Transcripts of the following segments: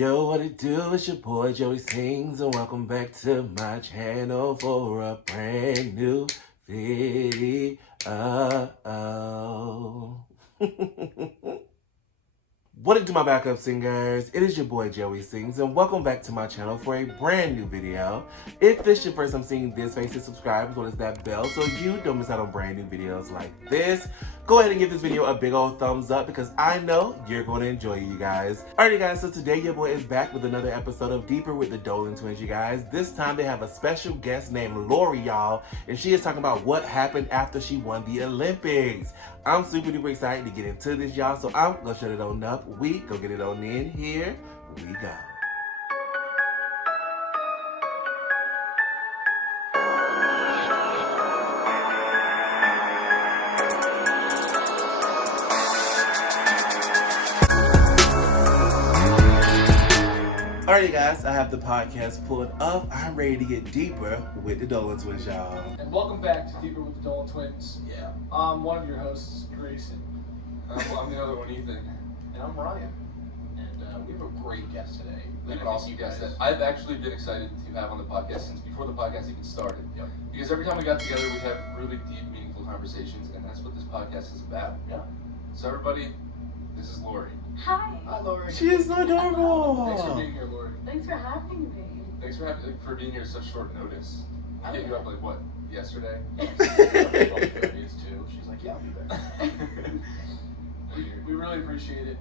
Yo, what it do? It's your boy Joey Sings, and welcome back to my channel for a brand new video. What it do, my backup singers? It is your boy Joey Sings, and welcome back to my channel for a brand new video. If this is your first time seeing this face, hit subscribe as well as that bell so you don't miss out on brand new videos like this. Go ahead and give this video a big old thumbs up because I know you're going to enjoy it, you guys. Alrighty guys, so today your boy is back with another episode of Deeper with the Dolan twins, you guys. This time they have a special guest named Laurie, y'all, and she is talking about what happened after she won the Olympics. I'm super duper excited to get into this, y'all, so I'm gonna shut it on up. We go get it on in. Here we go. Alrighty guys, I have the podcast pulled up. I'm ready to get deeper with the Dolan twins, y'all. And welcome back to Deeper with the Dolan twins. Yeah. I'm one of your hosts, Grayson. I'm the other one, Ethan. And I'm Ryan. And we have a great guest today. We have an awesome guest that I've actually been excited to have on the podcast since before the podcast even started. Yep. Because every time we got together, we have really deep, meaningful conversations, and that's what this podcast is about. Yeah. So everybody, this is Laurie. Hi. Hi, Laurie. She is so adorable. Thanks for being here, Lord. Thanks for having me. Thanks for being here such short notice. I hit you up like what, yesterday? It's too. She's like, yeah, I'll be there. We really appreciate it.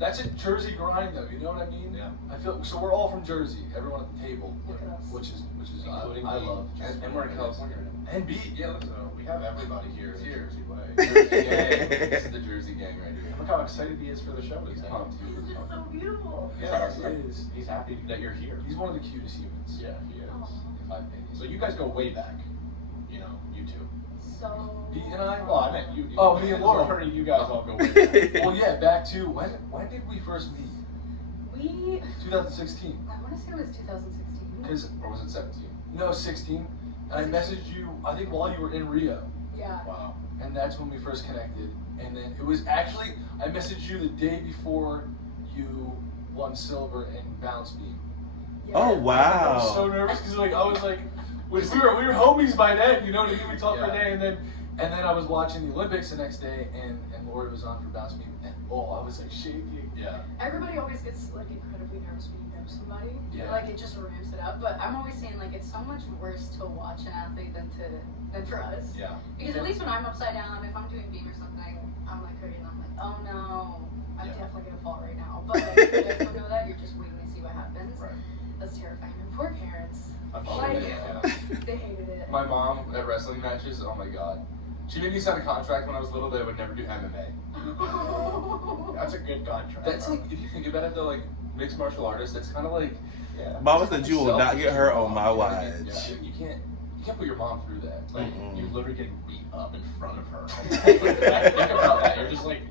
That's a Jersey grind, though. You know what I mean? Yeah. I feel so. We're all from Jersey. Everyone at the table, Look at us. which is Including I me. love. And we're in California. And B, yeah. So we have everybody here in Here. Jersey way. Jersey gang. This is the Jersey gang right here. Look how excited he is for the show He's today. pumped. This is so beautiful. Yeah, It is. he's happy that you're here. He's one of the cutest humans. Yeah, he is. Aw. In my opinion. So you guys go way back. You know, you two. So. Pete and I. Well, I meant you. Oh, me and Laura. You guys all go way back. Well, yeah. Back to when did we first meet? We. 2016. I want to say it was 2016. Because Or was it 17? no, 16. And I messaged you. I think while you were in Rio. Yeah. Wow. And that's when we first connected. And then it was actually, I messaged you the day before you won silver in bounce beam. Yeah. Oh I was wow. so nervous because I was like, we were homies by then, you know what I mean? We talked for a Yeah. day, and then I was watching the Olympics the next day, and Laurie was on for bounce beam, and I was like shaking. Yeah. Everybody always gets like incredibly nervous when you know somebody. Yeah. Like it just ramps it up. But I'm always saying like it's so much worse to watch an athlete than for us. Yeah. Because at least when I'm upside down, if I'm doing beam or something, I'm like hurting. I'm like, oh no, I'm Yeah. definitely gonna fall right now. But like, if you guys don't know that, you're just waiting to see what happens. Right. That's terrifying. And poor parents. I'm Oh, sure. Like, Yeah. they hated it. My mom at wrestling matches, oh my god. She made me sign a contract when I was little that I would never do MMA. That's a good contract. That's like, if you think about it though, like mixed martial artists, that's kind of like. Yeah. Mama said you will not get her on my watch. Yeah, you can't put your mom through that. Like, Mm-mm. you're literally getting beat up in front of her. Like, think about that. You're just like,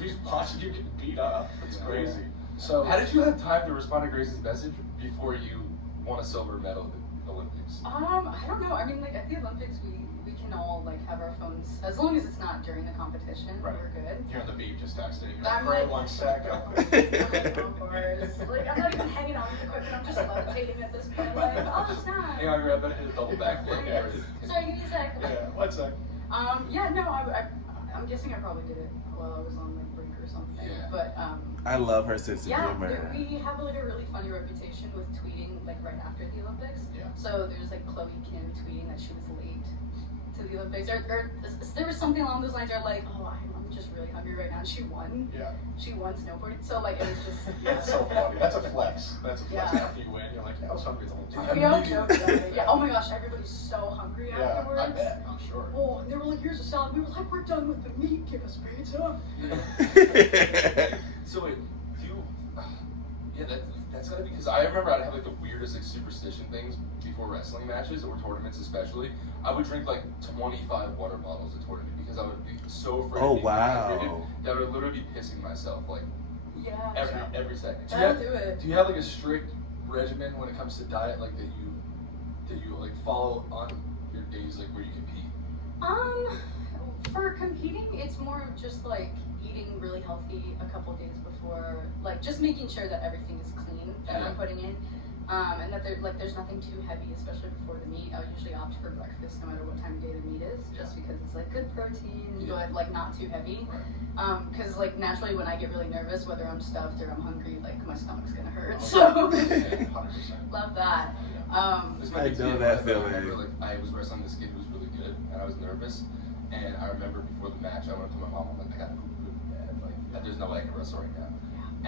she's watching you get beat up. It's Yeah. crazy. So How did you have time to respond to Grace's message before you won a silver medal at the Olympics? I don't know. I mean, like at the Olympics, we can all like have our phones as long as it's not during the competition. Right. We're good. You're on the beat just texting. You're I'm like, like- 1 sec. I'm like, of course. Like I'm not even hanging on to the equipment. I'm just levitating at this point. Like, oh snap. Hang on, grab that, hit a double backflip. Yeah. Sorry, give me a sec. Yeah, 1 sec. Yeah, no, I'm guessing I probably did it while I was on like break or something. Yeah. But I love her sense of yeah, humor. we have like a really funny reputation with tweeting like right after the Olympics. Yeah. So there's like Chloe Kim tweeting that she was late to the Olympics, or there was something along those lines. Where like, oh, I'm just really hungry right now. And she won. Yeah. She won snowboarding. So like it was just. That's so funny. That's a flex. That's a flex. Yeah. After you win, you're like, yeah, I was hungry the whole time. We all joked about it. Yeah. Oh my gosh, everybody's so hungry Yeah, afterwards. I bet. I'm sure. Oh, and they were like, here's a salad. We were like, we're done with the meat. Give us pizza. So wait, do you? Yeah, that's gotta be because I remember I'd have like the weirdest like superstition things before wrestling matches or tournaments especially. I would drink like 25 water bottles a tournament because I would be so afraid. Oh, of being wow. dehydrated that I would literally be pissing myself like Yeah. every second. That'll do it. do you have like a strict regimen when it comes to diet, like that you like follow on your days like where you compete? For competing, it's more of just like eating really healthy a couple days before, like just making sure that everything is clean that I'm putting in. And that there's nothing too heavy, especially before the meet. I'll usually opt for breakfast no matter what time of day the meet is, just because it's like good protein, but like not too heavy. Because like naturally when I get really nervous, whether I'm stuffed or I'm hungry, like my stomach's gonna hurt. So 100%. love that. I know that feeling. I remember, like, I was wrestling this kid who was really good, and I was nervous. And I remember before the match, I went to my mom. I'm like, I got poop really bad. Like, there's no way I can wrestle right now.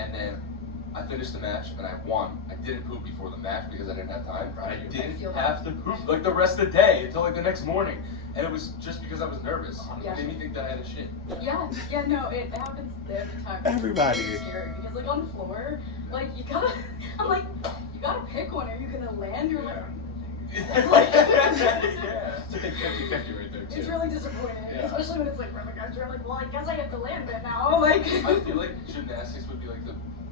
And then I finished the match and I won. I didn't poop before the match because I didn't have time. I didn't have to poop like the rest of the day until like the next morning. And it was just because I was nervous. It made me think that I had a shit. Yeah, no, it happens every time. Everybody. It's scary because like on the floor, like you gotta, I'm like, you gotta pick one. Are you gonna land? You're like, It's a big 50-50 right there too. it's really disappointing, especially when it's like rubber guys. You're like, well, I guess I have to land it now. Like, I feel like gymnastics would be like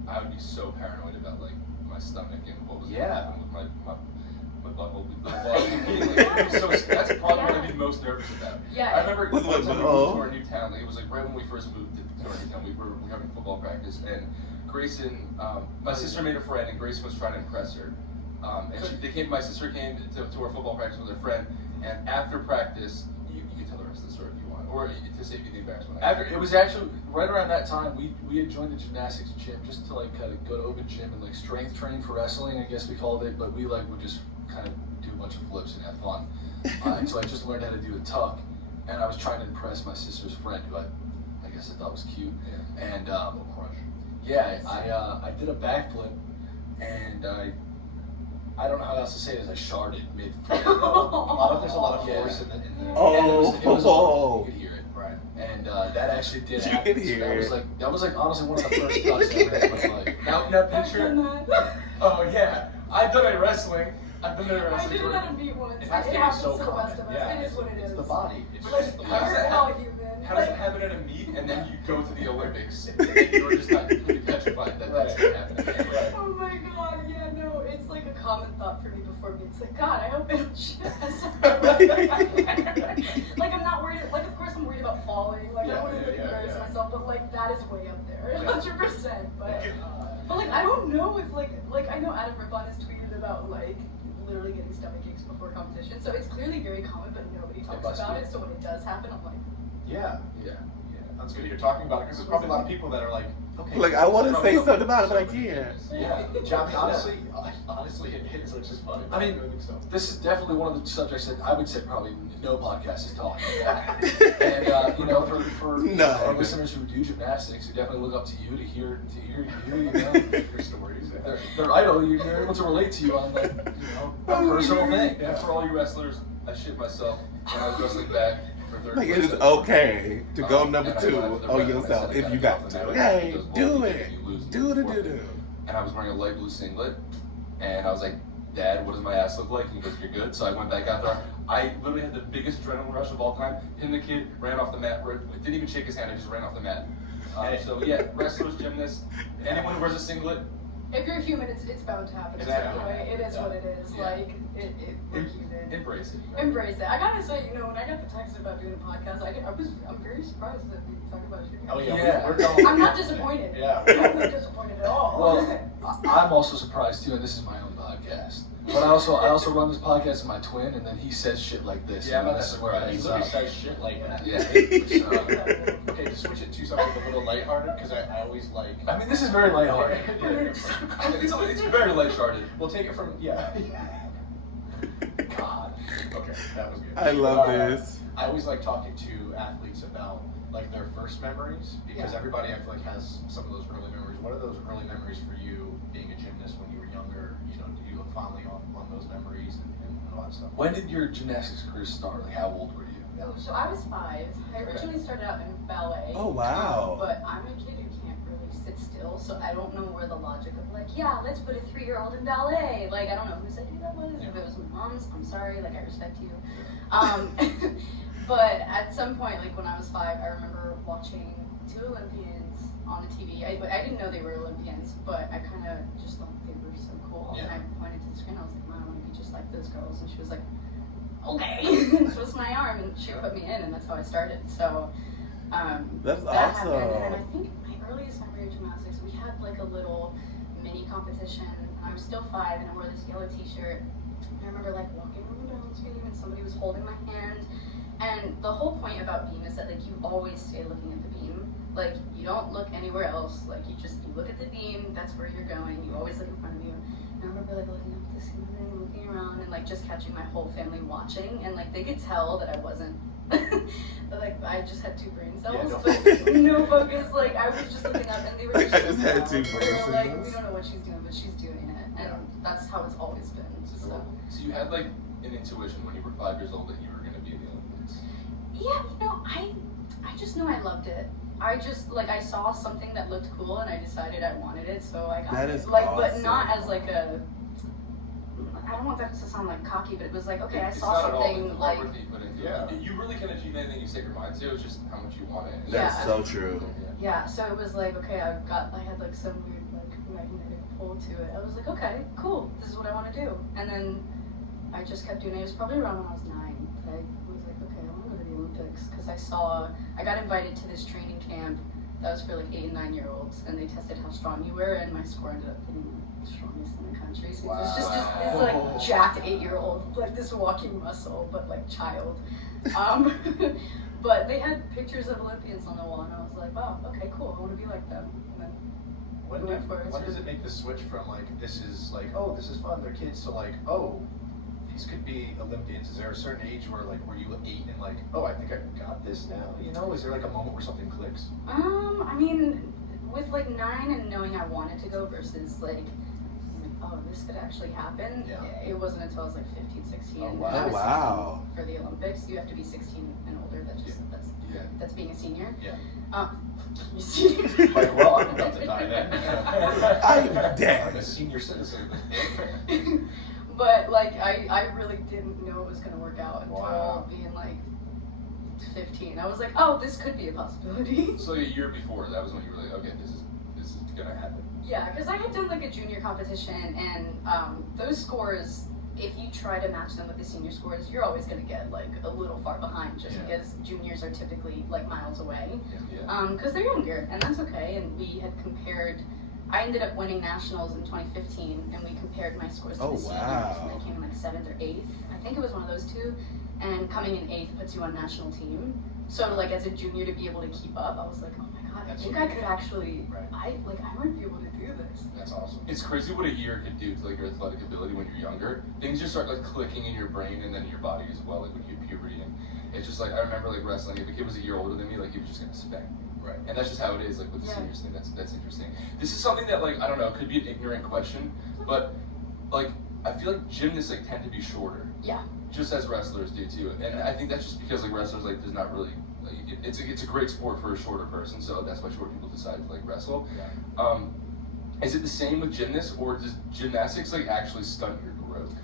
I would be so paranoid about like my stomach and what was going to happen with my butthole. So that's probably what I'd be most nervous about. Yeah. I remember one time we moved to our new town. Like, it was like right when we first moved to our new town. We were having football practice, and Grayson, my sister made a friend, and Grayson was trying to impress her. And my sister came to our football practice with her friend, and after practice, you can tell the rest of the story if you want, or to save you the embarrassment. It was actually right around that time we had joined the gymnastics gym just to like kind of go to open gym and like strength train for wrestling, I guess we called it, but we like would just kind of do a bunch of flips and have fun. And so I just learned how to do a tuck, and I was trying to impress my sister's friend who I guess I thought was cute. Yeah. And A little crush. I did a backflip, and I don't know how else to say this. I sharded mid-flip. There's a lot of force in the It was Oh. you could hear it. Right. And that actually did You happen. could hear That was like honestly one of the first tucks I ever had in my life. Now picture. Oh yeah, I've done it in wrestling. I've done it in I wrestling. did it at a meet once. It has to be happens so to the best common. of us. Yeah. It is what it is. It's the body. It's Like, just the How does we're that all happen? human. How does it happen at a meet and then you go to the Olympics and you're just not completely petrified that that's gonna happen again? Oh my god, yeah, no, it's like a common thought for me before me. It's like, God, I hope I don't shit myself. Like, I'm not worried, like, of course I'm worried about falling, like, I wouldn't embarrass myself, but like, that is way up there, 100%, but like, I don't know if, like, I know Adam Rippon has tweeted about, like, literally getting stomach aches before competition, so it's clearly very common, but nobody talks about it, so when it does happen, I'm like, Yeah. That's good you're talking about it, because there's probably a lot of people that are like, okay. Like, I want to say something about it, but I can't. Yeah. Honestly, it's just fun. I mean, think so. this is definitely one of the subjects that I would say probably no podcast is talking about. And you know, for our listeners who do gymnastics, who definitely look up to you to hear you, you know, Your stories. they're idol. You're able to relate to you on like a personal thing. And for all you wrestlers, I shit myself when I was wrestling back for third Like, place. it is okay to go number And I 2 went to the on ref and I yourself said, if you got to. Hey, do it. Do. And I was wearing a light blue singlet, and I was like, Dad, what does my ass look like? And he goes, you're good. So I went back out there. I literally had the biggest adrenaline rush of all time. Him, the kid, ran off the mat. Didn't even shake his hand. I just ran off the mat. So yeah, wrestlers, gymnasts, anyone who wears a singlet. if you're human, it's bound to happen. Exactly. Right? It is what it is. Yeah. Like, we're human. Embrace it. Embrace it. I gotta say, you know, when I got the text about doing a podcast, I'm very surprised that we talk about shooting. Oh yeah, Yeah. we're going. I'm not disappointed. Yeah. I'm not disappointed at all. Well, I'm also surprised too, and this is my own podcast. But I also run this podcast with my twin, and then he says shit like this. Yeah, and but this is where I He ends literally up. says shit like that. Yeah. So, Okay, to switch it to something a little lighthearted, because I always like. I mean, this is very lighthearted. It's very light-hearted. We'll take it from God. Okay, that was good. I love this. I always like talking to athletes about like their first memories because everybody I feel like has some of those early memories. What are those early memories for you being a gymnast when you were younger? You know, did you look fondly on those memories and all that stuff? When did your gymnastics career start? Like, how old were you? So I was 5. I originally started out in ballet. Oh, wow. But I'm a kid who can't really sit still, so I don't know where the logic of like, yeah, let's put a 3-year-old in ballet. Like, I don't know whose idea that was. If it was my mom's, I'm sorry. Like, I respect you. But at some point, like when I was 5, I remember watching 2 Olympians on the TV. I didn't know they were Olympians, but I kind of just thought they were so cool. Yeah. And I pointed to the screen. I was like, Mom, I want to be just like those girls. And she was like, okay. Twist my arm, and she put me in, and that's how I started. So That's that awesome. happened. And then I think my earliest memory of gymnastics, we had like a little mini competition. I was still 5 and I wore this yellow t-shirt. I remember like walking around the balance beam and somebody was holding my hand. And the whole point about beam is that like you always stay looking at the beam. Like you don't look anywhere else. Like you look at the beam, that's where you're going. You always look in front of you. And I remember like looking up at the ceiling, looking around and like just catching my whole family watching. And like they could tell that I wasn't like I just had 2 brain cells, but no focus. Like I was just looking up, and they were Like, just I just had 2 they brain were like, cells. we don't know what she's doing, but she's doing it, and that's how it's always been. So you had like an intuition when you were 5 years old that you were going to be in the Olympics. yeah, I just knew I loved it. I just like I saw something that looked cool, and I decided I wanted it, so I got That it. is Like, awesome. but not as like a. I don't want that to sound like cocky, but it was like, okay, I It's saw not at all something the like. hard work that you put into Yeah. it. You really can achieve anything you set your mind to. It's just how much you want it. That's Yeah. so true. Yeah, so it was like, okay, I had like some weird like magnetic pull to it. I was like, okay, cool, this is what I want to do. And then I just kept doing it. It was probably around when I was 9 that I was like, okay, I want to go to the Olympics, because I got invited to this training camp that was for like 8 and 9-year-olds, and they tested how strong you were, and my score ended up being the strongest in the country. So it's just this like jacked 8-year-old, like this walking muscle, but like child. But they had pictures of Olympians on the wall, and I was like, wow, okay, cool, I want to be like them. And then When does it make the switch from like, this is like, oh, this is fun, they're kids, to like, oh, these could be Olympians? Is there a certain age where like, were you 8 and like, oh, I think I got this now, you know? Is there like a moment where something clicks? I mean, with like 9 and knowing I wanted to go versus like, oh, this could actually happen. Yeah. It wasn't until I was like 15, 16. Oh, and wow. I was Oh, wow. 16 for the Olympics. You have to be 16 and older. That's being a senior. Yeah. You see? Like, well, I'm about to die then. I'm dead. I'm a senior citizen. But like, I really didn't know it was gonna work out until Wow. being like 15. I was like, oh, this could be a possibility. So a year before, that was when you were like, okay, this is gonna happen. Yeah, because I had done like a junior competition, and those scores, if you try to match them with the senior scores, you're always going to get like a little far behind, just because juniors are typically like miles away. Because they're younger, and that's okay. And we had compared. I ended up winning nationals in 2015, and we compared my scores to the seniors, and I came in like 7th or 8th. I think it was one of those 2. And coming in 8th puts you on national team. So like as a junior to be able to keep up, I was like, oh my god, I think I could actually. I might be able to do this. That's awesome. It's crazy what a year could do to like your athletic ability when you're younger. Things just start like clicking in your brain and then in your body as well, like when you hit puberty. And it's just like, I remember like wrestling, if a kid was a year older than me, like he was just gonna spank me. Right. And that's just how it is, like with the seniors thing. That's interesting. This is something that like, I don't know, it could be an ignorant question, but like I feel like gymnasts like tend to be shorter. Yeah. Just as wrestlers do too. And I think that's just because like wrestlers like there's not really like, it's a great sport for a shorter person, so that's why short people decide to like wrestle. Yeah. Is it the same with gymnasts, or does gymnastics like actually stunt your growth?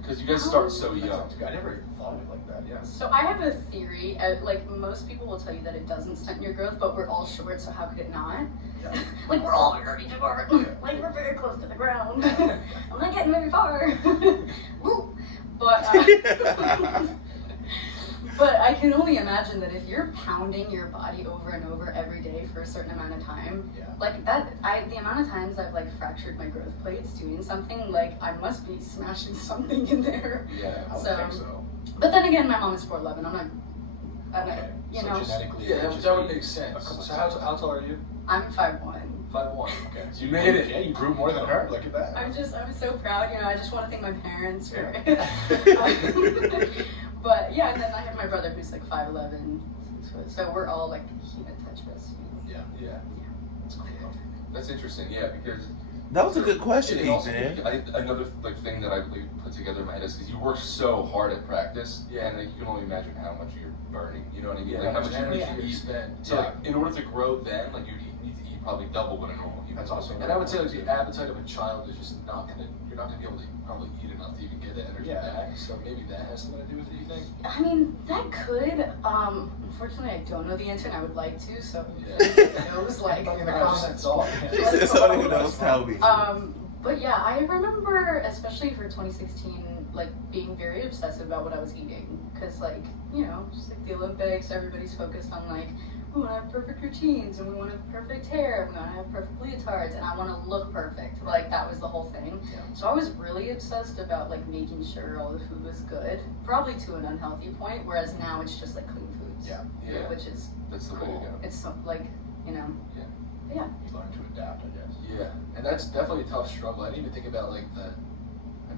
Because you guys start so young. I never even thought of it like that. Yeah. So I have a theory. Like most people will tell you that it doesn't stunt your growth, but we're all short, so how could it not? Yeah. Like we're all very short. Like we're very close to the ground. I'm not getting very far. Woo. But but I can only imagine that if you're pounding your body over and over every day for a certain amount of time, like that, the amount of times I've like fractured my growth plates doing something, like I must be smashing something in there. Yeah, I would think so. But then again, my mom is 4'11". I'm not, you so know. genetically, Yeah, that would make sense. So how tall are you? I'm 5'1". 5'1". Okay. So you made it. Yeah, you grew more than her. Look at that. I'm so proud, you know, I just want to thank my parents for it. But yeah, and then I have my brother who's like 5'11", so we're all like human touch best. Yeah. That's interesting. Yeah, because That was a good question, and also, Ethan. another like thing that I like, put together in my head is because you work so hard at practice, and like, you can only imagine how much you're burning. You know what I mean? Like how much energy you eat. So like, in order to grow, then like you need to eat probably double what a normal human. That's awesome. And I would say like the appetite of a child is just you're not gonna be able to probably eat enough to even get the energy back. So maybe that has something to do with it, you think? I mean, that could. Unfortunately, I don't know the answer, and I would like to. So it was like in the comments all. Somebody who knows, tell me. But yeah, I remember, especially for 2016, like being very obsessive about what I was eating, because like, you know, just like the Olympics, everybody's focused on like we want to have perfect routines, and we want to have perfect hair, and we want to have perfect leotards, and I want to look perfect. Like, that was the whole thing. Yeah. So I was really obsessed about, like, making sure all the food was good, probably to an unhealthy point, whereas now it's just, like, clean foods. Yeah. Yeah. Which is That's the way to cool. go. It's, so, like, you know. Yeah. But yeah. You learn to adapt, I guess. Yeah, and that's definitely a tough struggle. I didn't even think about like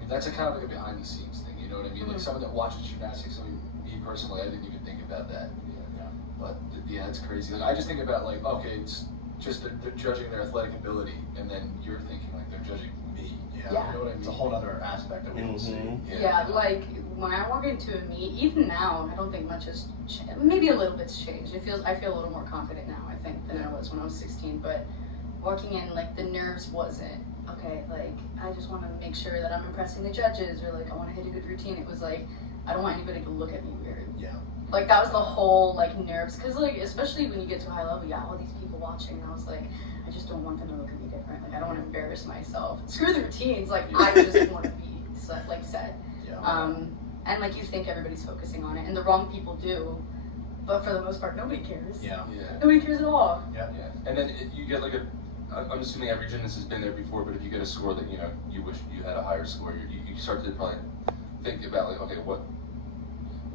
that's a kind of like a behind the scenes thing, you know what I mean? Like someone that watches gymnastics, I mean, me personally, I didn't even think about that. Yeah. But yeah, it's crazy. Like I just think about like, okay, it's just they're judging their athletic ability, and then you're thinking like they're judging me. Yeah. Yeah. You know what I mean? It's a whole other aspect that we don't see. Yeah, like when I walk into a meet, even now, I don't think much has changed. Maybe a little bit's changed. I feel a little more confident now, I think, than I was when I was 16. But walking in, like the nerves wasn't okay. Like I just want to make sure that I'm impressing the judges, or like I want to hit a good routine. It was like I don't want anybody to look at me weird. Yeah. Like that was the whole like nerves, because like especially when you get to a high level, yeah, all these people watching. And I was like, I just don't want them to look at me different. Like I don't want to embarrass myself. Screw the routines. Like I just want to be set. Yeah. And like you think everybody's focusing on it, and the wrong people do, but for the most part, nobody cares. Yeah. Yeah. Nobody cares at all. Yeah. Yeah. And then you get like I'm assuming every gymnast has been there before, but if you get a score that, you know, you wish you had a higher score, you start to probably think about like, okay,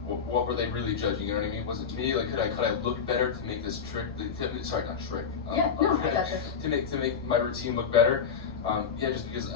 what were they really judging? You know what I mean? Was it me? Like, could I look better to make this trick? Sorry, not trick. Yeah, no, I gotcha. to make my routine look better. Yeah, just because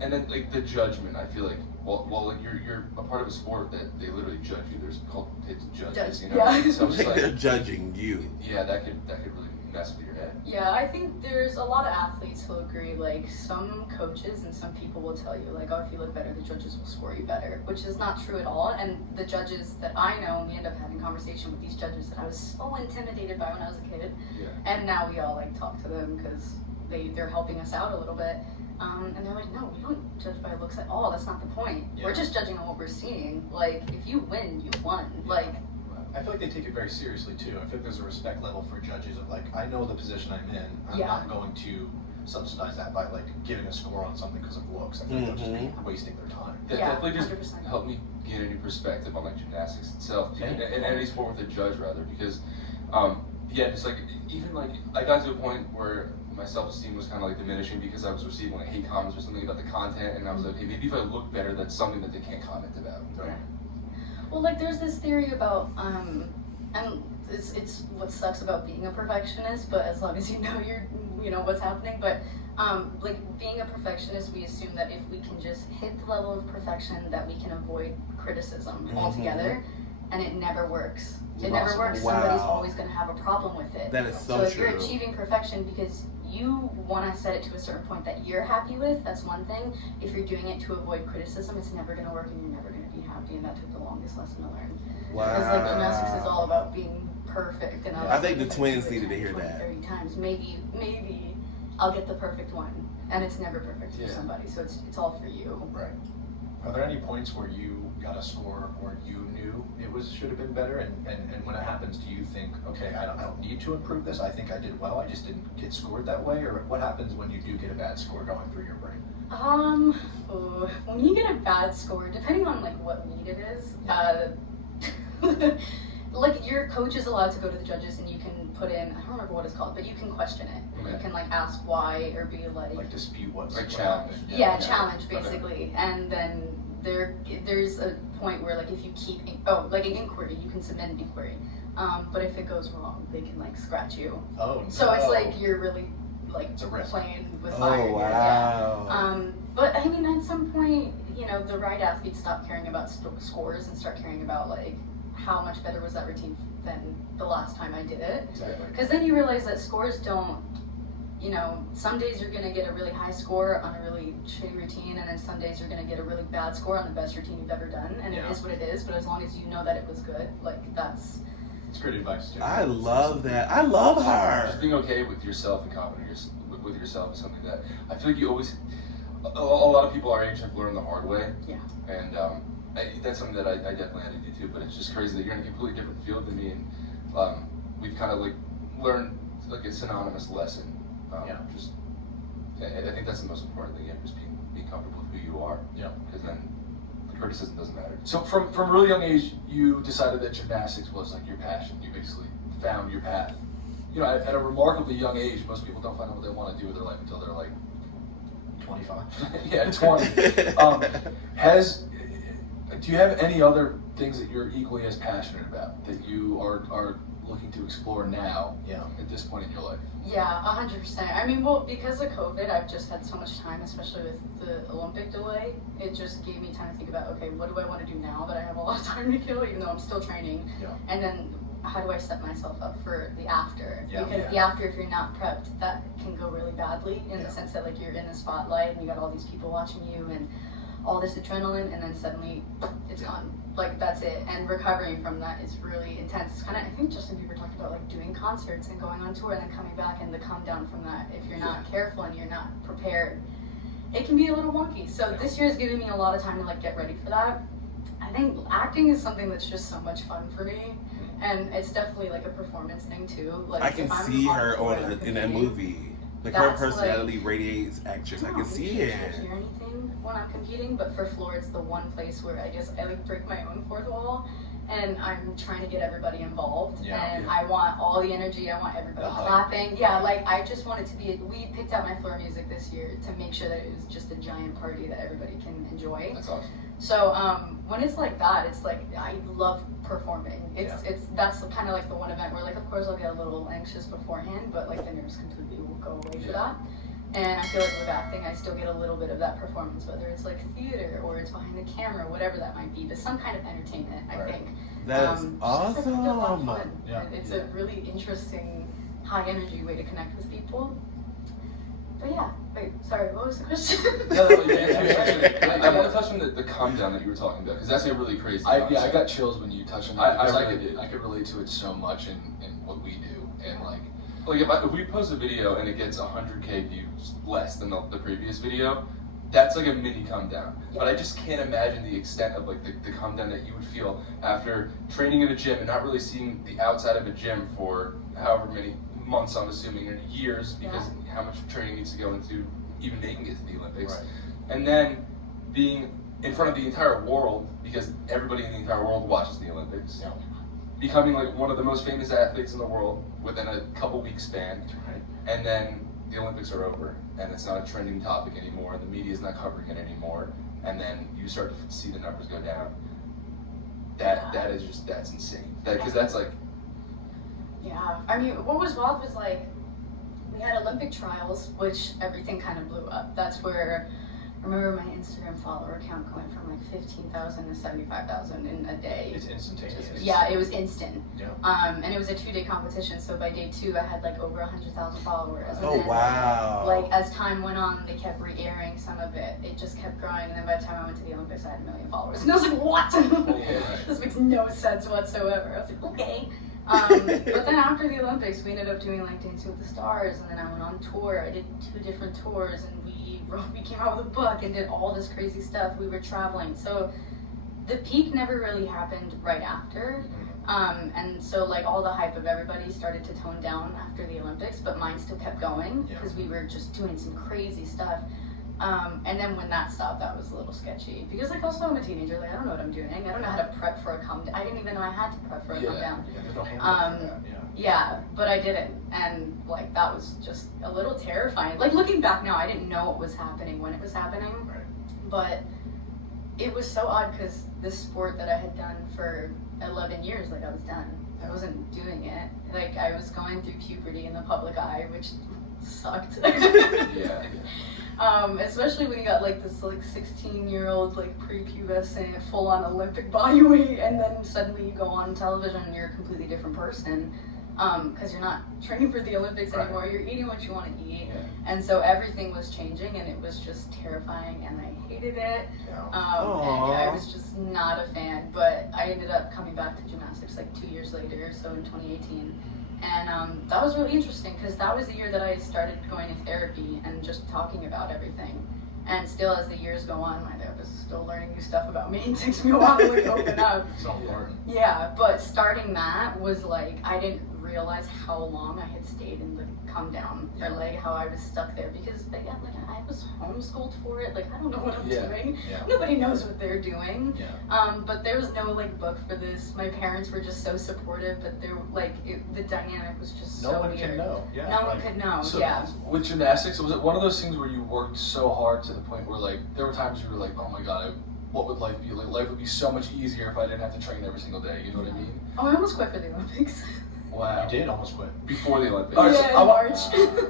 and then like the judgment, I feel like, well, like you're a part of a sport that they literally judge you. There's called judges, you know. Yeah. So it's Like they're like, judging you. yeah, that could really mess with your head. Yeah, I think there's a lot of athletes who'll agree. Like some coaches and some people will tell you, like, oh, if you look better, the judges will score you better, which is not true at all. And the judges that I know, we end up having conversation with these judges that I was so intimidated by when I was a kid, Yeah. and now we all like talk to them because they're helping us out a little bit. And they're like, no, we don't judge by looks at all. That's not the point. Yeah. We're just judging on what we're seeing. Like, if you win, you won. Like, I feel like they take it very seriously too. I feel like there's a respect level for judges of like, I know the position I'm in. I'm Yeah. not going to subsidize that by like giving a score on something because of looks. I feel like they'll just be wasting their time. That Yeah, definitely just 100%. helped me get a new perspective on like gymnastics itself, Okay. in any sport with a judge rather, because yeah, it's like even like I got to a point where my self-esteem was kind of like diminishing because I was receiving like hate comments or something about the content, and I was like, hey, maybe if I look better, that's something that they can't comment about. yeah. Well, like there's this theory about and it's what sucks about being a perfectionist, but as long as you know what's happening, but like being a perfectionist, we assume that if we can just hit the level of perfection, that we can avoid criticism altogether, and it never works. It never works. Wow. Somebody's always going to have a problem with it. That is so if true. you're achieving perfection because you want to set it to a certain point that you're happy with, that's one thing. If you're doing it to avoid criticism, it's never going to work, and you're never going to be happy. And that took the longest lesson to learn. Wow. Because like gymnastics is all about being perfect, and I think the twins needed to hear 20, that. 30 times, maybe I'll get the perfect one, and it's never perfect for Yeah. somebody. So it's all for you. Right. Are there any points where you got a score or you knew it should have been better, and when it happens, do you think, okay, I don't need to improve this? I think I did well. I just didn't get scored that way, or what happens when you do get a bad score going through your brain? When you get a bad score, depending on like what meet it is, like your coach is allowed to go to the judges and you can put in, I don't remember what it's called, but you can question it. Okay. You can like ask why or be Like dispute what's Like what challenge. happened. yeah, challenge basically. And then there's a point where like if you keep like an inquiry, you can submit an inquiry. But if it goes wrong, they can like scratch you. Oh no. So it's like you're really like It's a risk. playing with Oh, fire. wow. Yeah. But I mean, at some point, the right athletes stop caring about scores and start caring about like how much better was that routine than the last time I did it. Exactly. Because then you realize that scores don't, some days you're going to get a really high score on a really shitty routine, and then some days you're going to get a really bad score on the best routine you've ever done, and Yeah. it is what it is, but as long as you know that it was good, like that's... It's great advice too. I love that. I love Just her. being okay with yourself and confident with yourself is something that I feel like you always. A lot of people our age have learned the hard way. Yeah. And that's something that I definitely had to do too. But it's just crazy that you're in a completely different field than me, and we've kind of like learned like a synonymous lesson. Yeah. Just, I think that's the most important thing. Just being comfortable with who you are. Yeah. Because then the criticism doesn't matter. So from a really young age, you decided that gymnastics was like your passion. You basically found your path. you know, at a remarkably young age, most people don't find out what they want to do with their life until they're like 25. yeah, 20. Do you have any other things that you're equally as passionate about that you are looking to explore now? Yeah. At this point in your life. Yeah, 100%. I mean, well, because of COVID, I've just had so much time, especially with the Olympic delay. It just gave me time to think about, okay, what do I want to do now that I have a lot of time to kill, even though I'm still training? Yeah. And then how do I set myself up for the after? Yeah. Because the after, if you're not prepped, that can go really badly in the sense that like you're in the spotlight and you got all these people watching you and all this adrenaline, and then suddenly it's gone. Like that's it. And recovering from that is really intense. It's kind of, I think Justin Bieber talked about like doing concerts and going on tour and then coming back, and the come down from that, if you're not careful and you're not prepared, it can be a little wonky. So this year has given me a lot of time to like get ready for that. I think acting is something that's just so much fun for me, and it's definitely like a performance thing too. Like I can if I'm see on her tour in that competing, movie. Like her that's personality radiates actress. I can you see can't it. hear anything when I'm competing, but for floor, it's the one place where I guess I like break my own fourth wall, and I'm trying to get everybody involved. And I want all the energy. I want everybody clapping. Yeah, like I just want it to be. We picked out my floor music this year to make sure that it was just a giant party that everybody can enjoy. That's awesome. So when it's like that, it's like I love performing. That's kind of like the one event where like of course I'll get a little anxious beforehand, but like the nerves completely will go away for that. And I feel like with acting, I still get a little bit of that performance, whether it's like theater or it's behind the camera, whatever that might be, but some kind of entertainment. I think that is it's just, like, a lot of awesome. fun. It's a really interesting, high energy way to connect with people. But yeah, wait, sorry, what was the question? I want to touch on the come down that you were talking about, because that's a really crazy concept. I got chills when you touched on that. I could relate to it so much in what we do, and like if we post a video and it gets 100K views less than the previous video, that's like a mini come down. But I just can't imagine the extent of like the come down that you would feel after training in a gym and not really seeing the outside of a gym for however many months, I'm assuming, or years, because how much training needs to go into even making it to the Olympics. And then being in front of the entire world, because everybody in the entire world watches the Olympics. Becoming like one of the most famous athletes in the world within a couple weeks span, and then the Olympics are over, and it's not a trending topic anymore, the media is not covering it anymore, and then you start to see the numbers go down. That's insane. Because that's like. Yeah, I mean, what was wild was like, we had Olympic trials, which everything kind of blew up. That's where, I remember my Instagram follower count going from like 15,000 to 75,000 in a day. It's instantaneous. Yeah, it was instant. Yeah. And it was a 2-day competition, so by day 2 I had like over 100,000 followers. Oh, and then, wow. like as time went on, they kept re-airing some of it. It just kept growing, and then by the time I went to the Olympics, I had 1 million followers. And I was like, what? This makes no sense whatsoever. I was like, okay. But then after the Olympics, we ended up doing like Dancing with the Stars, and then I went on tour. I did 2 different tours, and we came out with a book and did all this crazy stuff. We were traveling, so the peak never really happened right after. And so like all the hype of everybody started to tone down after the Olympics, but mine still kept going because we were just doing some crazy stuff. And then when that stopped, that was a little sketchy, because like also I'm a teenager, like I don't know what I'm doing. I don't know how to prep for a come down. I didn't even know I had to prep for a come down. There's no handbook for that. Yeah, but I didn't, and like that was just a little terrifying. Like looking back now, I didn't know what was happening when it was happening, but it was so odd because this sport that I had done for 11 years, like I was done. I wasn't doing it. Like I was going through puberty in the public eye, which sucked. Especially when you got like this like 16-year-old like prepubescent full-on Olympic body weight, and then suddenly you go on television and you're a completely different person, because you're not training for the Olympics anymore. You're eating what you want to eat, and so everything was changing, and it was just terrifying, and I hated it. And I was just not a fan. But I ended up coming back to gymnastics like 2 years later, so in 2018. And that was really interesting because that was the year that I started going to therapy and just talking about everything. And still, as the years go on, my therapist is still learning new stuff about me. It takes me a while to like open up. So important. Yeah, but starting that was like, I didn't realize how long I had stayed in the come down, or like how I was stuck there, because like I was homeschooled for it. Like, I don't know what I'm Yeah. doing. Yeah. Nobody knows what they're doing. Yeah. But there was no like book for this. My parents were just so supportive, but they were like, the dynamic was just No so one weird. can know. Yeah. No one like, could know. So Yeah. with gymnastics, was it one of those things where you worked so hard to the point where like there were times you were like, oh my god, what would life be like? Life would be so much easier if I didn't have to train every single day. You know what I mean? Oh, I almost quit for the Olympics. Wow. You did almost quit. Before the Olympics. Yeah, Alright, so in I March.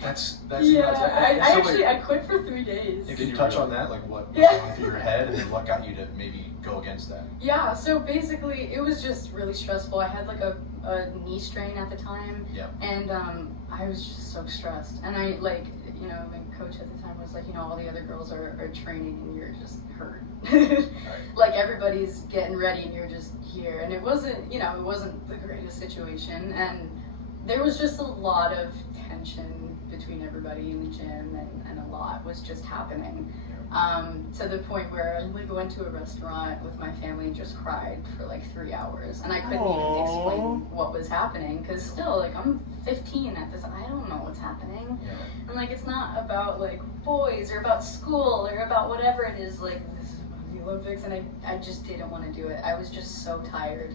That's Yeah, nuts. I So wait, I quit for 3 days. Can you touch on that? Like what was Yeah. going through your head, and then what got you to maybe go against that? Yeah, so basically it was just really stressful. I had like a knee strain at the time. Yeah. And I was just so stressed. And I like, you know, my coach at the time was like, you know, all the other girls are training and you're just hurt. Like everybody's getting ready and you're just here. And it wasn't, you know, it wasn't the greatest situation. And there was just a lot of tension between everybody in the gym, and a lot was just happening. To the point where I like went to a restaurant with my family and just cried for like 3 hours, and I couldn't even explain what was happening, because still, like, I'm 15 at this, I don't know what's happening. Yeah. And like, it's not about like boys or about school or about whatever it is, like this is about the Olympics, and I just didn't want to do it. I was just so tired.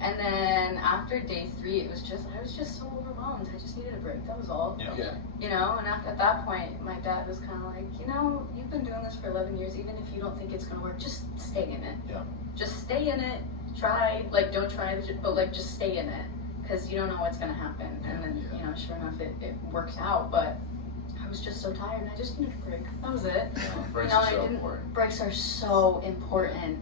And then after day 3, I was just so overwhelmed. I just needed a break, that was all. yeah. You know, and at that point, my dad was kind of like, you know, you've been doing this for 11 years, even if you don't think it's going to work, just stay in it. Yeah. Just stay in it, try, like, don't try, but like, just stay in it, because you don't know what's going to happen. And then, you know, sure enough, it worked out, but I was just so tired, and I just needed a break. That was it. Breaks You know, are I so didn't- important. Breaks are so important.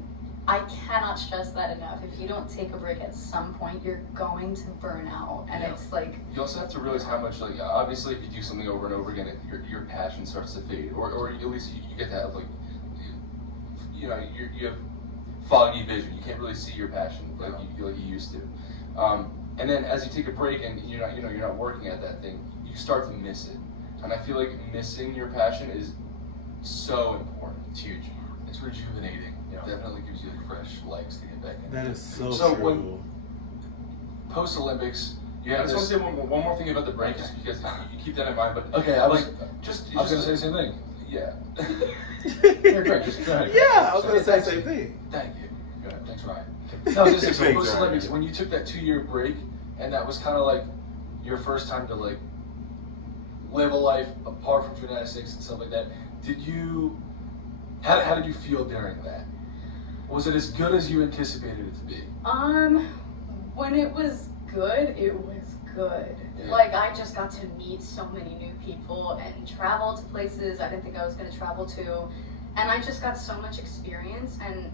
I cannot stress that enough. If you don't take a break at some point, you're going to burn out. And it's like, You also have to realize how much, like, obviously, if you do something over and over again, your passion starts to fade, or at least you get to have like, you know, you have foggy vision. You can't really see your passion like you used to. And then as you take a break and you're not working at that thing, you start to miss it. And I feel like missing your passion is so important. It's huge. It's rejuvenating. Yeah. Definitely gives you like fresh legs to get back in. That is so So true. when- Post Olympics, you I have just this. want to say one more thing about the break, just because you keep that in mind. But Okay, I was just gonna say the same thing. yeah. You're great. Just go ahead. Yeah, I was gonna say the same thing. Thank you. Go ahead. Thanks, Ryan. No, this is Thanks, post Olympics. Ryan. When you took that 2-year break, and that was kind of like your first time to like live a life apart from gymnastics and stuff like that. How did you feel during that? Was it as good as you anticipated it to be? when it was good, it was good. Yeah. Like, I just got to meet so many new people and travel to places I didn't think I was going to travel to. And I just got so much experience, and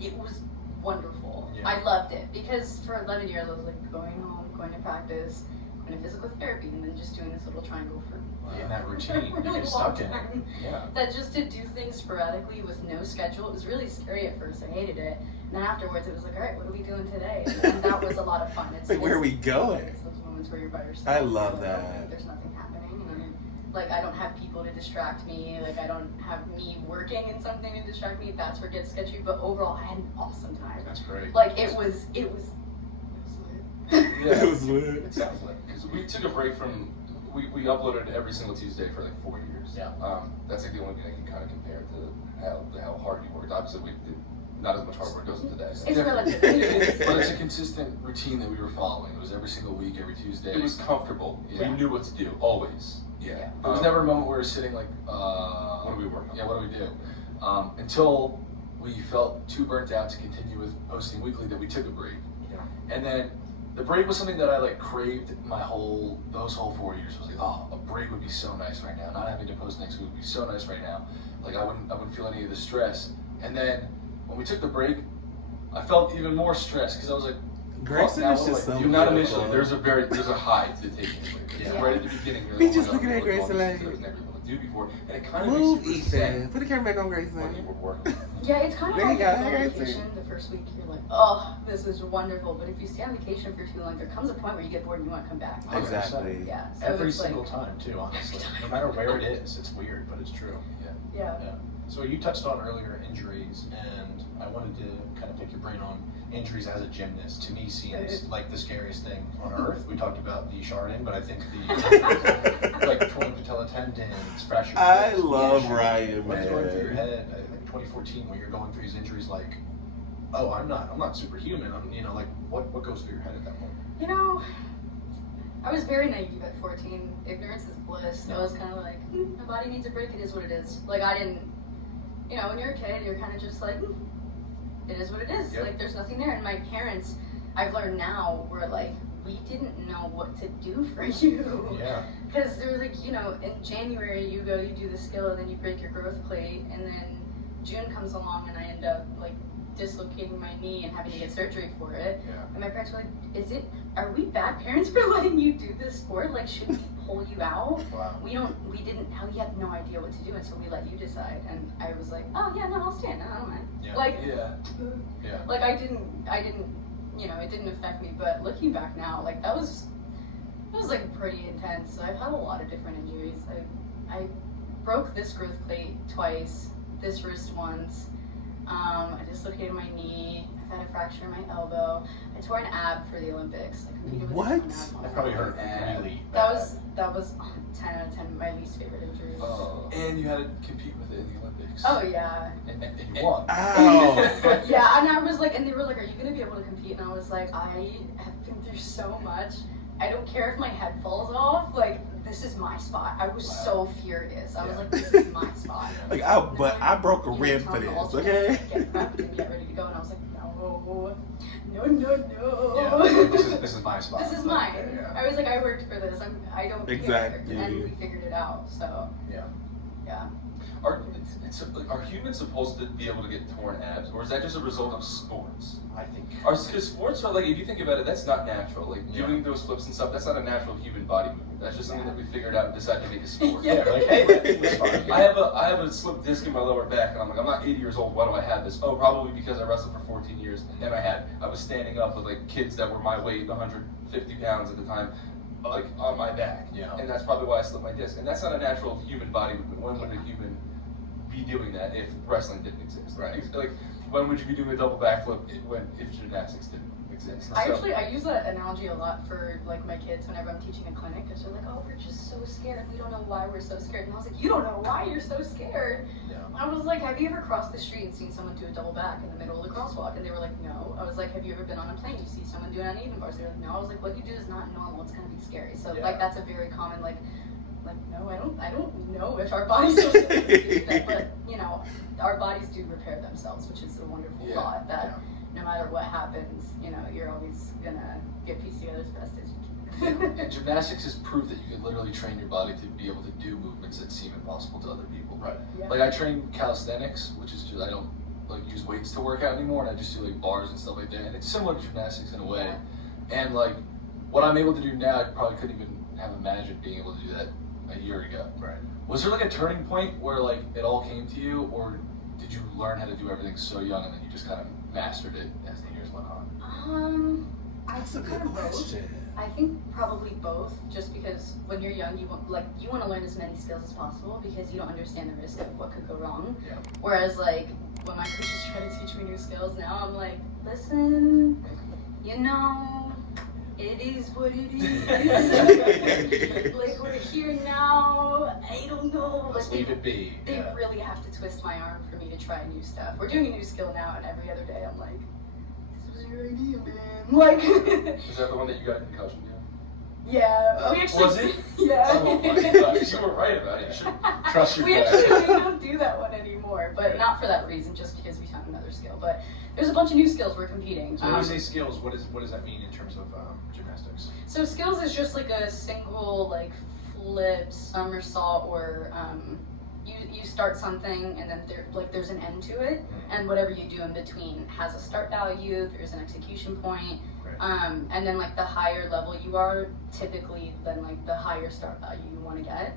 it was wonderful. Yeah. I loved it, because for 11 years I was like going home, going to practice, going to physical therapy, and then just doing this little triangle for In that routine, you really get stuck in it. long time. Yeah. That just to do things sporadically with no schedule, it was really scary at first. I hated it. And then afterwards, it was like, all right, what are we doing today? And that was a lot of fun. It's Like, where are we going? It's those moments where you're by yourself. I love Like, that. There's nothing happening. And like, I don't have people to distract me. Like, I don't have me working in something to distract me. That's where it gets sketchy. But overall, I had an awesome time. That's great. Like, it was It was lit. It sounds like, because we took a break from, we uploaded every single Tuesday for like 4 years. Yeah. That's like the only thing I can kind of compare to how hard you worked. Obviously, not as much hard work goes into that. It's relative. But it's a consistent routine that we were following. It was every single week, every Tuesday. It was comfortable. Yeah. We knew what to do, always. Yeah. There was never a moment where we were sitting like, What do we work on? Yeah, what do we do? Until we felt too burnt out to continue with posting weekly that we took a break. Yeah. And then the break was something that I like craved those whole 4 years. I was like, oh, a break would be so nice right now. Not having to post next week would be so nice right now. Like, I wouldn't feel any of the stress. And then when we took the break, I felt even more stressed, because I was like, Grayson now is what just do I so do? Not beautiful. initially. There's a high to taking a break. Yeah. Right at the beginning. You're We like, just oh my looking God, at I'm doing all Grayson these like- things I was never able to do before, and it kind of Move, makes you Ethan. resent Put the camera back on when you Grayson. were working. Yeah, it's kind of There like you go, going there on you go. vacation. The first week, you're like, oh, this is wonderful. But if you stay on vacation for too long, there comes a point where you get bored and you want to come back. 100%. Exactly. Yeah. So Every it's like, single time, too, honestly. No matter where it is, it's weird, but it's true. yeah. Yeah. So you touched on earlier injuries, and I wanted to kind of pick your brain on injuries as a gymnast. To me, seems like the scariest thing on earth. We talked about the Chardon, but I think the Like pulling patella tendons, fractured I ribs, love issues. Ryan, What's going through your man. head? Like 2014, when you're going through these injuries, like, oh, I'm not superhuman. Like, what goes through your head at that point? You know, I was very naive at 14. Ignorance is bliss. I was kind of like, my body needs a break. It is what it is. Like, I didn't, you know, when you're a kid, you're kind of just like, it is what it is. Yep. Like, there's nothing there. And my parents, I've learned now, were like, we didn't know what to do for you. Yeah. Because there was like, you know, in January, you do the skill, and then you break your growth plate, and then June comes along, and I end up, like, dislocating my knee and having to get surgery for it. Yeah. And my parents were like, are we bad parents for letting you do this sport? Like, should we pull you out? Wow. We had no idea what to do, and so we let you decide. And I was like, oh yeah, no, I'll stand. No, I don't mind. Yeah. Like, Yeah. like I didn't, you know, it didn't affect me. But looking back now, like that was like pretty intense. So I've had a lot of different injuries. I broke this growth plate twice, this wrist once. I dislocated my knee. I've had a fracture in my elbow. I tore an ab for the Olympics. I competed with What? an ab. That probably hurt really That bad. was 10 out of 10 my least favorite injuries. And you had to compete with it in the Olympics. Oh yeah. And you won. Ow. Yeah, and I was like, and they were like, are you gonna be able to compete? And I was like, I have been through so much. I don't care if my head falls off. Like, this is my spot. I was so furious. I was like, this is my spot. Like, I broke a rib for this, okay? Get prepped and get ready to go. And I was like, no. Yeah. This is my spot. This is mine. Yeah. I was like, I worked for this. I don't Exactly. care. And we figured it out. So Yeah. yeah. Are humans supposed to be able to get torn abs, or is that just a result of sports? I think. Because sports are like, if you think about it, that's not natural. Like doing those flips and stuff, that's not a natural human body movement. That's just something that we figured out and decided to make a sport. Yeah. Yeah. Like, hey, it's fine. I have a slipped disc in my lower back, and I'm like, I'm not 80 years old. Why do I have this? Oh, probably because I wrestled for 14 years, and I was standing up with like kids that were my weight, 150 pounds at the time, like on my back. Yeah. And that's probably why I slipped my disc. And that's not a natural human body movement. When would a human be doing that if wrestling didn't exist? Right. Like, when would you be doing a double backflip if gymnastics didn't exist? I use that analogy a lot for like my kids whenever I'm teaching a clinic, because they're like, oh, we're just so scared and we don't know why we're so scared. And I was like, you don't know why you're so scared. Yeah. I was like, have you ever crossed the street and seen someone do a double back in the middle of the crosswalk? And they were like, no. I was like, have you ever been on a plane? You see someone do an uneven bars? They were like, no. I was like, what you do is not normal. It's gonna be scary. So like that's a very common like no, I don't know if our bodies are supposed to do that, but you know, our bodies do repair themselves, which is a wonderful thought that no matter what happens, you know, you're always gonna get pieced together as best as you can. And gymnastics has proved that you can literally train your body to be able to do movements that seem impossible to other people. Right. Yeah. Like I train calisthenics, which is just I don't like use weights to work out anymore, and I just do like bars and stuff like that. And it's similar to gymnastics in a way. And like what I'm able to do now, I probably couldn't even have imagined being able to do that a year ago. Right. Was there like a turning point where like it all came to you, or did you learn how to do everything so young and then you just kind of mastered it as the years went on? That's a good question. I think probably both, just because when you're young, you want to learn as many skills as possible because you don't understand the risk of what could go wrong. Yeah. Whereas like when my coaches try to teach me new skills now, I'm like, listen, you know, it is what it is. Like we're here now. I don't know. Let's leave it be. They really have to twist my arm for me to try new stuff. We're doing a new skill now, and every other day I'm like, this was your idea, man. Like. Is that the one that you got a concussion? Yeah. We actually. Was it? Yeah. Oh my gosh, you were right about it. You should Trust your we gut. actually don't do that one anymore, but Right. not for that reason, just because we found another skill. But there's a bunch of new skills we're competing. So when you say skills, what does that mean in terms of gymnastics? So skills is just like a single like flip, somersault, or you start something and then there's an end to it, and whatever you do in between has a start value. There's an execution point. Right. And then like the higher level you are, typically then like the higher start value you want to get.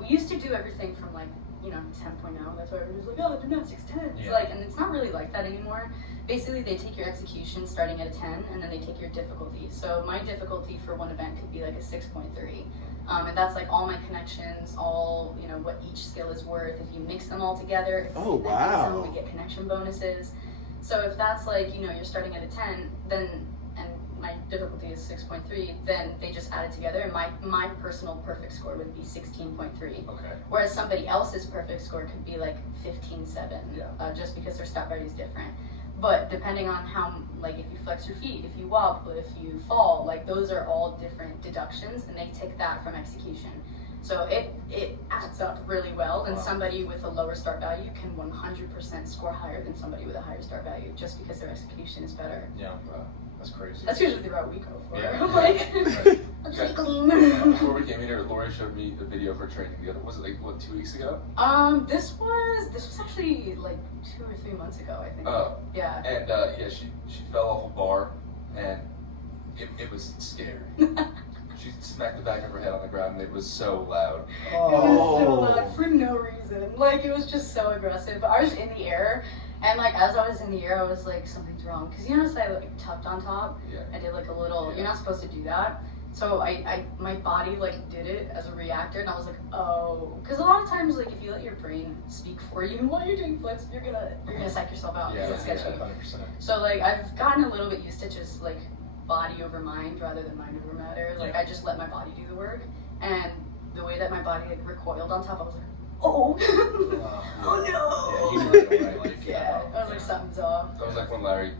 We used to do everything from like, you know, 10.0. That's why everyone's like, oh, gymnastics 10. It's Yeah. like, and it's not really like that anymore. Basically, they take your execution starting at a 10, and then they take your difficulty. So my difficulty for one event could be like a 6.3. And that's like all my connections, all, you know, what each skill is worth. If you mix them all together, if Oh, we mix wow. them, we get connection bonuses. So if that's like, you know, you're starting at a 10, then, and my difficulty is 6.3, then they just add it together, and my personal perfect score would be 16.3. Okay. Whereas somebody else's perfect score could be like 15.7, just because their stop value is different. But depending on how, like, if you flex your feet, if you wobble, if you fall, like, those are all different deductions, and they take that from execution. So it adds up really well, and somebody with a lower start value can 100% score higher than somebody with a higher start value, just because their execution is better. Yeah, that's crazy. That's usually the route we go for. Yeah. Like, Before we came in here, Laurie showed me the video of her training. Was it like, what, 2 weeks ago? This was actually like 2 or 3 months ago, I think. Oh. Yeah. And yeah, she fell off a bar, and it was scary. She smacked the back of her head on the ground, and it was so loud. It was so loud for no reason. Like, it was just so aggressive. I was in the air, and like as I was in the air, I was like, something's wrong. Because you notice I like tucked on top. Yeah. I did like a little. You're not supposed to do that. So my body like did it as a reactor, and I was like, oh, because a lot of times like if you let your brain speak for you while you're doing flips, you're gonna psych yourself out. Yeah, It's sketchy. 100%. So like I've gotten a little bit used to just like body over mind rather than mind over matter. Like I just let my body do the work, and the way that my body like recoiled on top, I was like, oh, oh no. Yeah, you know it, right? Like, Yeah, I was like, something's off. That was like when Larry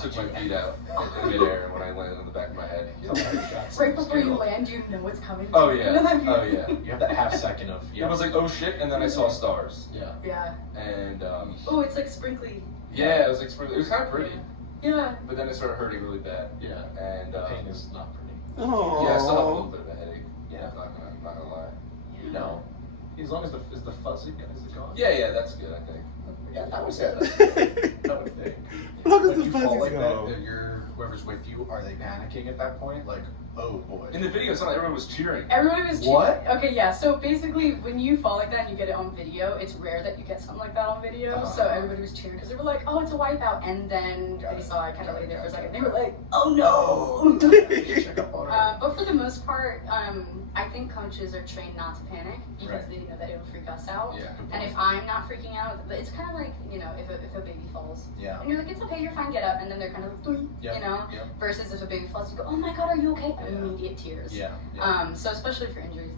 took my feet out in midair, and when I landed on the back of my head. Right before you land, you know what's coming. Oh yeah, oh yeah. You have that half second of, It was like, oh shit, and then I saw stars. Yeah. Yeah. And Oh, it's like sprinkly. yeah, it was like, it was kind of pretty. Yeah. But then it started hurting really bad. Yeah. And The pain is not pretty. Oh. yeah, I still have a little bit of a headache. Yeah. I'm not gonna lie. You know, as long as the fuzzy is it gone? Yeah, that's good, I think. Yeah, that was it. That would think. Look at When the you fall fuzzies like go. that, whoever's with you, are they panicking at that point? Like, oh boy. In the video, it's not like everyone was cheering. Everybody was cheering. What? Okay, yeah. So basically, when you fall like that and you get it on video, it's rare that you get something like that on video. So everybody was cheering because they were like, "Oh, it's a wipeout," and then they saw I kind of lay there for a second. They were like, "Oh no!" Check up on her. But for the most part, I think coaches are trained not to panic because they know that it'll freak us out. Yeah. And if I'm not freaking out, it's kind of like, you know, if a baby falls. Yeah. And you're like, it's okay, you're fine, get up. And then they're kind of like, you know? Yep. Versus if a baby falls, you go, oh my God, are you okay? Yeah. Immediate tears. Yeah. So especially for injuries,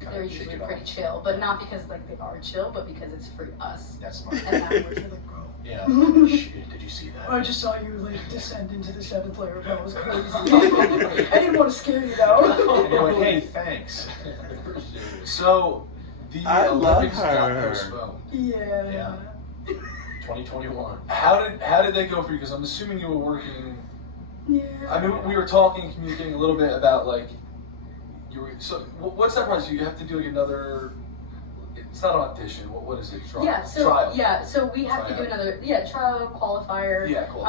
Kinda they're shake usually it off. pretty chill. But not because like they are chill, but because it's for us. That's smart. And afterwards, you're like, bro. Yeah. Shit, did you see that? I just saw you like descend into the 7th layer. That was crazy. I didn't want to scare you though. And you're like, hey, thanks. So the I love Olympics got her. postponed. Yeah. 2021. How did that go for you? Because I'm assuming you were working. Yeah. I mean, we were talking, communicating a little bit about like you were. So what's that process? You have to do like another. It's not an audition. What is it? Trial. Yeah, so Trial. so we have to do another trial qualifier. Yeah, cool.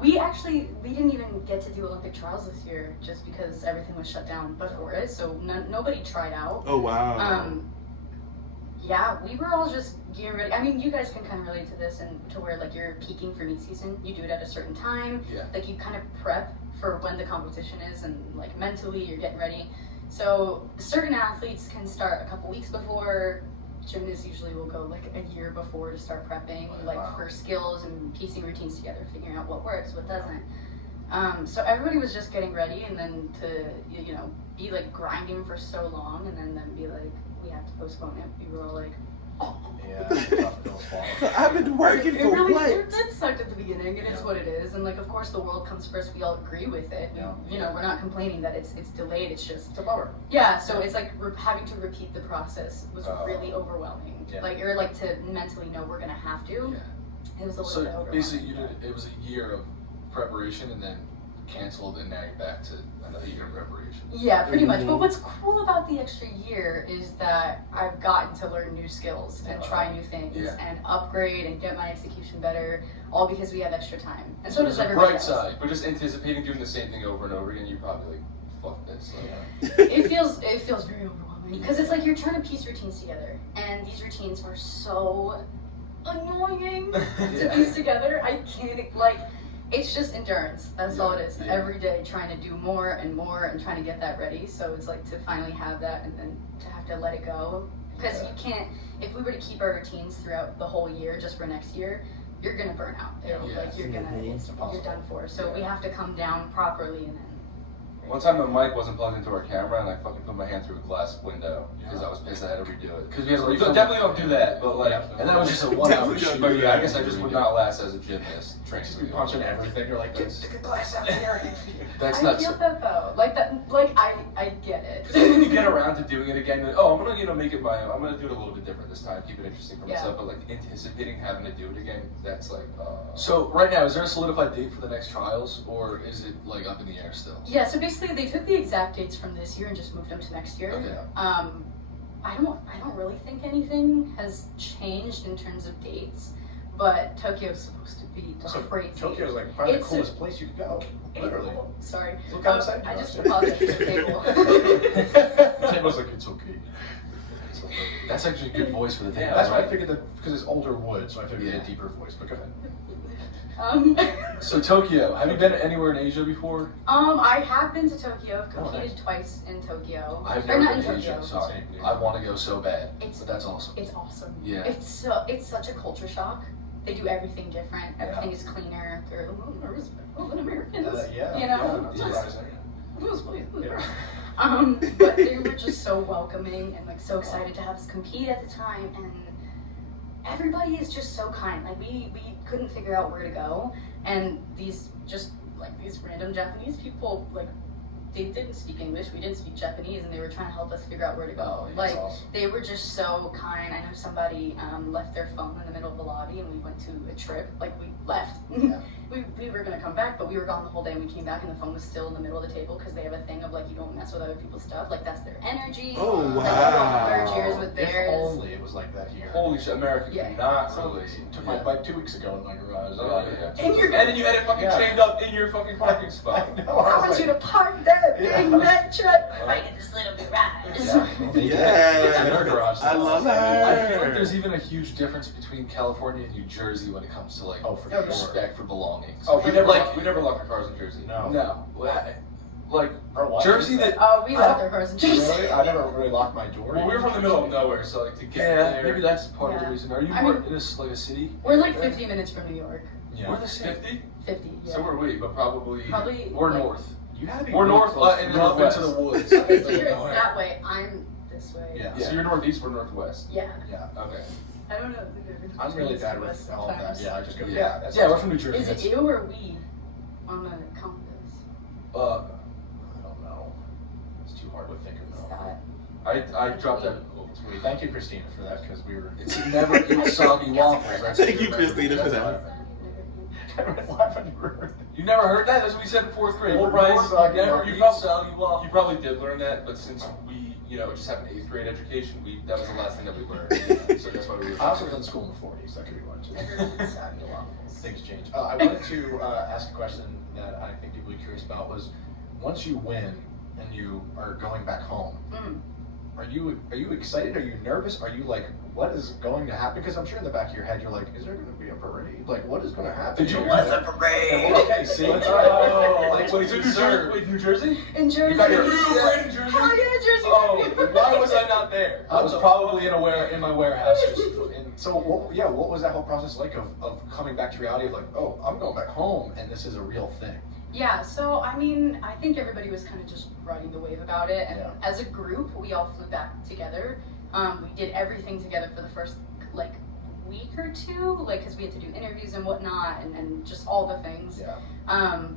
We didn't even get to do Olympic trials this year just because everything was shut down before it, so nobody tried out. Oh wow. Yeah, we were all just getting ready. I mean, you guys can kind of relate to this, and to where like you're peaking for meet season. You do it at a certain time. Yeah. Like you kind of prep for when the competition is, and like mentally you're getting ready. So certain athletes can start a couple weeks before. Gymnasts usually will go like a year before to start prepping, like for skills and piecing routines together, figuring out what works, what doesn't. So everybody was just getting ready, and then to be like grinding for so long, and then be like, we have to postpone it. We were all like, Yeah. Tough pill to swallow. So I've been working it for really what? it sucked at the beginning. It is what it is, and like of course the world comes first. We all agree with it. You know, we're not complaining that it's delayed. It's just It's a bummer. yeah. So it's like having to repeat the process was really overwhelming. Yeah. Like or like to mentally know we're gonna have to. Yeah. It was a little bit So overwhelming. basically, it was a year of preparation and then canceled, and now you're back to another year of preparation. Yeah, pretty much. Mhm. But what's cool about the extra year is that I've gotten to learn new skills and try new things and upgrade and get my execution better, all because we have extra time. And so does there's a everybody bright else. side. But just anticipating doing the same thing over and over again, you're probably like, fuck this. Like, It feels very overwhelming because it's like you're trying to piece routines together, and these routines are so annoying to piece together. I can't like. It's just endurance. That's all it is. Yeah. Every day trying to do more and more and trying to get that ready. So it's like to finally have that and then to have to let it go. Because you can't, if we were to keep our routines throughout the whole year just for next year, you're gonna burn out. It'll, Yeah. like you're done for. So we have to come down properly and then. One time the mic wasn't plugged into our camera and I fucking put my hand through a glass window because I was pissed I had to redo it. Because we had to So refill. definitely don't do that, but like, And that was just a 1 hour Definitely shoot. but yeah, I guess I just would not last as a gymnast training. Just be punching everything. You're like, get the glass out here. That's I nuts. feel that though. Like that. Like I get it. Because then you get around to doing it again. Like, oh, I'm gonna make it my own. I'm gonna do it a little bit different this time. Keep it interesting for myself. But like anticipating having to do it again, that's like. So right now, is there a solidified date for the next trials, or is it like up in the air still? Yeah. So basically, they took the exact dates from this year and just moved them to next year. Okay. I don't really think anything has changed in terms of dates, but Tokyo's supposed to be crazy. Tokyo's like probably the It's coolest place you could go. Literally. Sorry. Look outside. I just apologized to the table. The table's like, it's okay. That's actually a good voice for the table. That's why I figured that because it's older wood, so I figured Yeah. a deeper voice. But go ahead. So Tokyo, have you been anywhere in Asia before? I have been to Tokyo. I've Oh, competed nice. twice in Tokyo. I've Or never not been in to Tokyo. Asia, so Same. I want to go so bad. It's But that's awesome. It's awesome. Yeah. It's such a culture shock. They do everything different. Everything is cleaner. They're a little more respectful than Americans. Yeah. You know, not just- surprising. Yeah. But they were just so welcoming and like so excited to have us compete at the time, and everybody is just so kind. Like we couldn't figure out where to go, and these random Japanese people, like they didn't speak English, we didn't speak Japanese, and they were trying to help us figure out where to go. Oh, yeah, Like that's awesome. they were just so kind. I know somebody left their phone in the middle of the lobby, and we went to a trip. Like we left. Yeah. we were gonna come back, but we were gone the whole day, and we came back, and the phone was still in the middle of the table because they have a thing of like you don't mess with other people's stuff. Like that's their energy. Oh, Like, you don't merge yours wow. with If theirs. only it was like that here. Holy shit, America Yeah. cannot So, relate. took my bike 2 weeks ago in my garage. Oh, yeah. In your- And then you had it fucking Yeah. chained up in your fucking parking spot. I know, I I want was you like, to park that Yeah. big red truck right in this little garage. Yes. In our garage. I love I her. feel like there's even a huge difference between California and New Jersey when it comes to like Oh, for sure. respect for belongings. Oh, we never locked our cars in Jersey. No. No, like Or why? Jersey that. Oh, we left our cars in Jersey. Really? I never really locked my door. Well, we were from the middle of nowhere, so like to get Yeah, there. maybe that's part of the Yeah. reason. Are you I more mean- in like a city? We're like 50 minutes from New York. Yeah. We're the same. 50. 50, yeah. So were we, but probably. Probably. We're like, north. You had to be We're really north, close and to then North into the woods. Okay, so you're Nowhere. that way. I'm this way. Yeah. So you're northeast, we're northwest. Yeah. Yeah. Okay. I don't know the difference. I'm really between bad West with all of that. times. Yeah, I just go. Yeah. Yeah. That's Yeah, we're from New Jersey. Is it you or we on the compass? I don't know. It's too hard to think Is of. that? I dropped that. Thank you, Christina, for that because we were. It's never eat soggy waffles. That's Thank what you, remember. Christina, for That's that. what I remember. You never heard that? That's what we said in fourth grade. Well, Well, Brian, soggy you never. waffles. You probably did learn that, but since we, just have an 8th grade education, that was the last thing that we learned. So that's why we were. I also was in school in the 40s. That could be one too. Everyone soggy waffles. Things change. I wanted to ask a question that I think people are curious about was, once you win and you are going back home, Mm. are you excited? Are you nervous? Are you like, what is going to happen? Because I'm sure in the back of your head you're like, is there going to be a parade? Like, what is going to happen? Did you- What's a parade? Okay, see, that's right. Like, wait, New Jersey? Wait, New Jersey? In Jersey. You got your- Right in Jersey? Oh yeah, Jersey. Oh, why was I not there? I was probably in my warehouse. Just in, So, what was that whole process like of coming back to reality of like, oh, I'm going back home and this is a real thing? Yeah, so I mean, I think everybody was kind of just riding the wave about it, and Yeah. as a group, we all flew back together. We did everything together for the first like week or two, like because we had to do interviews and whatnot, and just all the things. Yeah.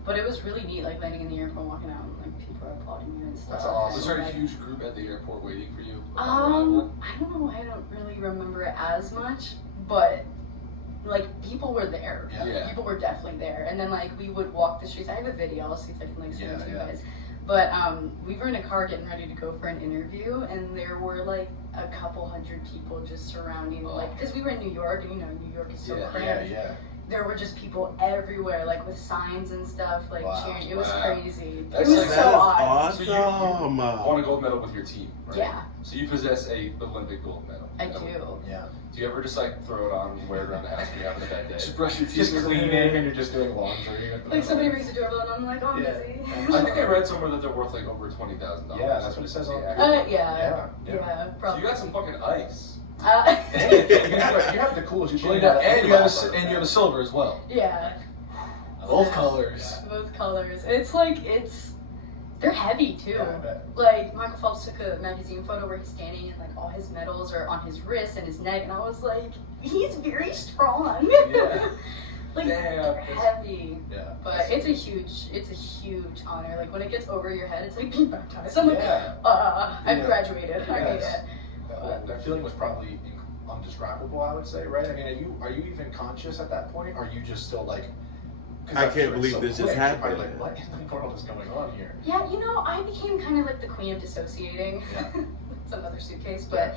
But it was really neat, like landing in the airport, walking out, and like people are applauding you and stuff. That's awesome. was there a Like, huge group at the airport waiting for you? upon arrival? I don't know. I don't really remember it as much, but like people were there. Yeah. People were definitely there. And then like we would walk the streets. I have a video. I'll see if I can like send it to you Yeah. guys. But we were in a car getting ready to go for an interview, and there were like a couple hundred people just surrounding, like because we were in New York, and New York is so Yeah, cramped. Yeah. There were just people everywhere, like with signs and stuff, like Wow. cheering. It was Wow. crazy. That's it was like- so That is odd. So you awesome. won a gold medal with your team, right? Yeah, So you possess a Olympic gold medal. I do. Yeah. Do you ever just like throw it on and wear it around the house when you're having a bad day? Just brush your teeth. Just cleaning and you're just doing laundry. Like somebody rings the doorbell, and I'm like, oh, I'm Yeah. busy. I think I read somewhere that they're worth like over $20,000. Yeah, that's what it says on. Yeah. Yeah. Yeah. Yeah, So probably. you got some fucking ice. You have the coolest chin. And you have a silver as well. Yeah. Both colors. Both colors. It's like, they're heavy too. Yeah, I bet. Like, Michael Phelps took a magazine photo where he's standing and like all his medals are on his wrist and his neck, and I was like, he's very strong. Yeah. Like, Damn. they're heavy. Yeah. But it's a huge honor. Like, when it gets over your head, it's like being baptized. I'm like, Yeah. I've graduated. I made Yes. it. That feeling was probably undescribable, I would say, right? I mean, are you even conscious at that point? Or are you just still like, 'cause I I'm can't sure believe it's this so just quick, you're probably happened. Like, what in the world is going on here? Yeah, you know, I became kind of like the queen of dissociating. Yeah. It's another suitcase, but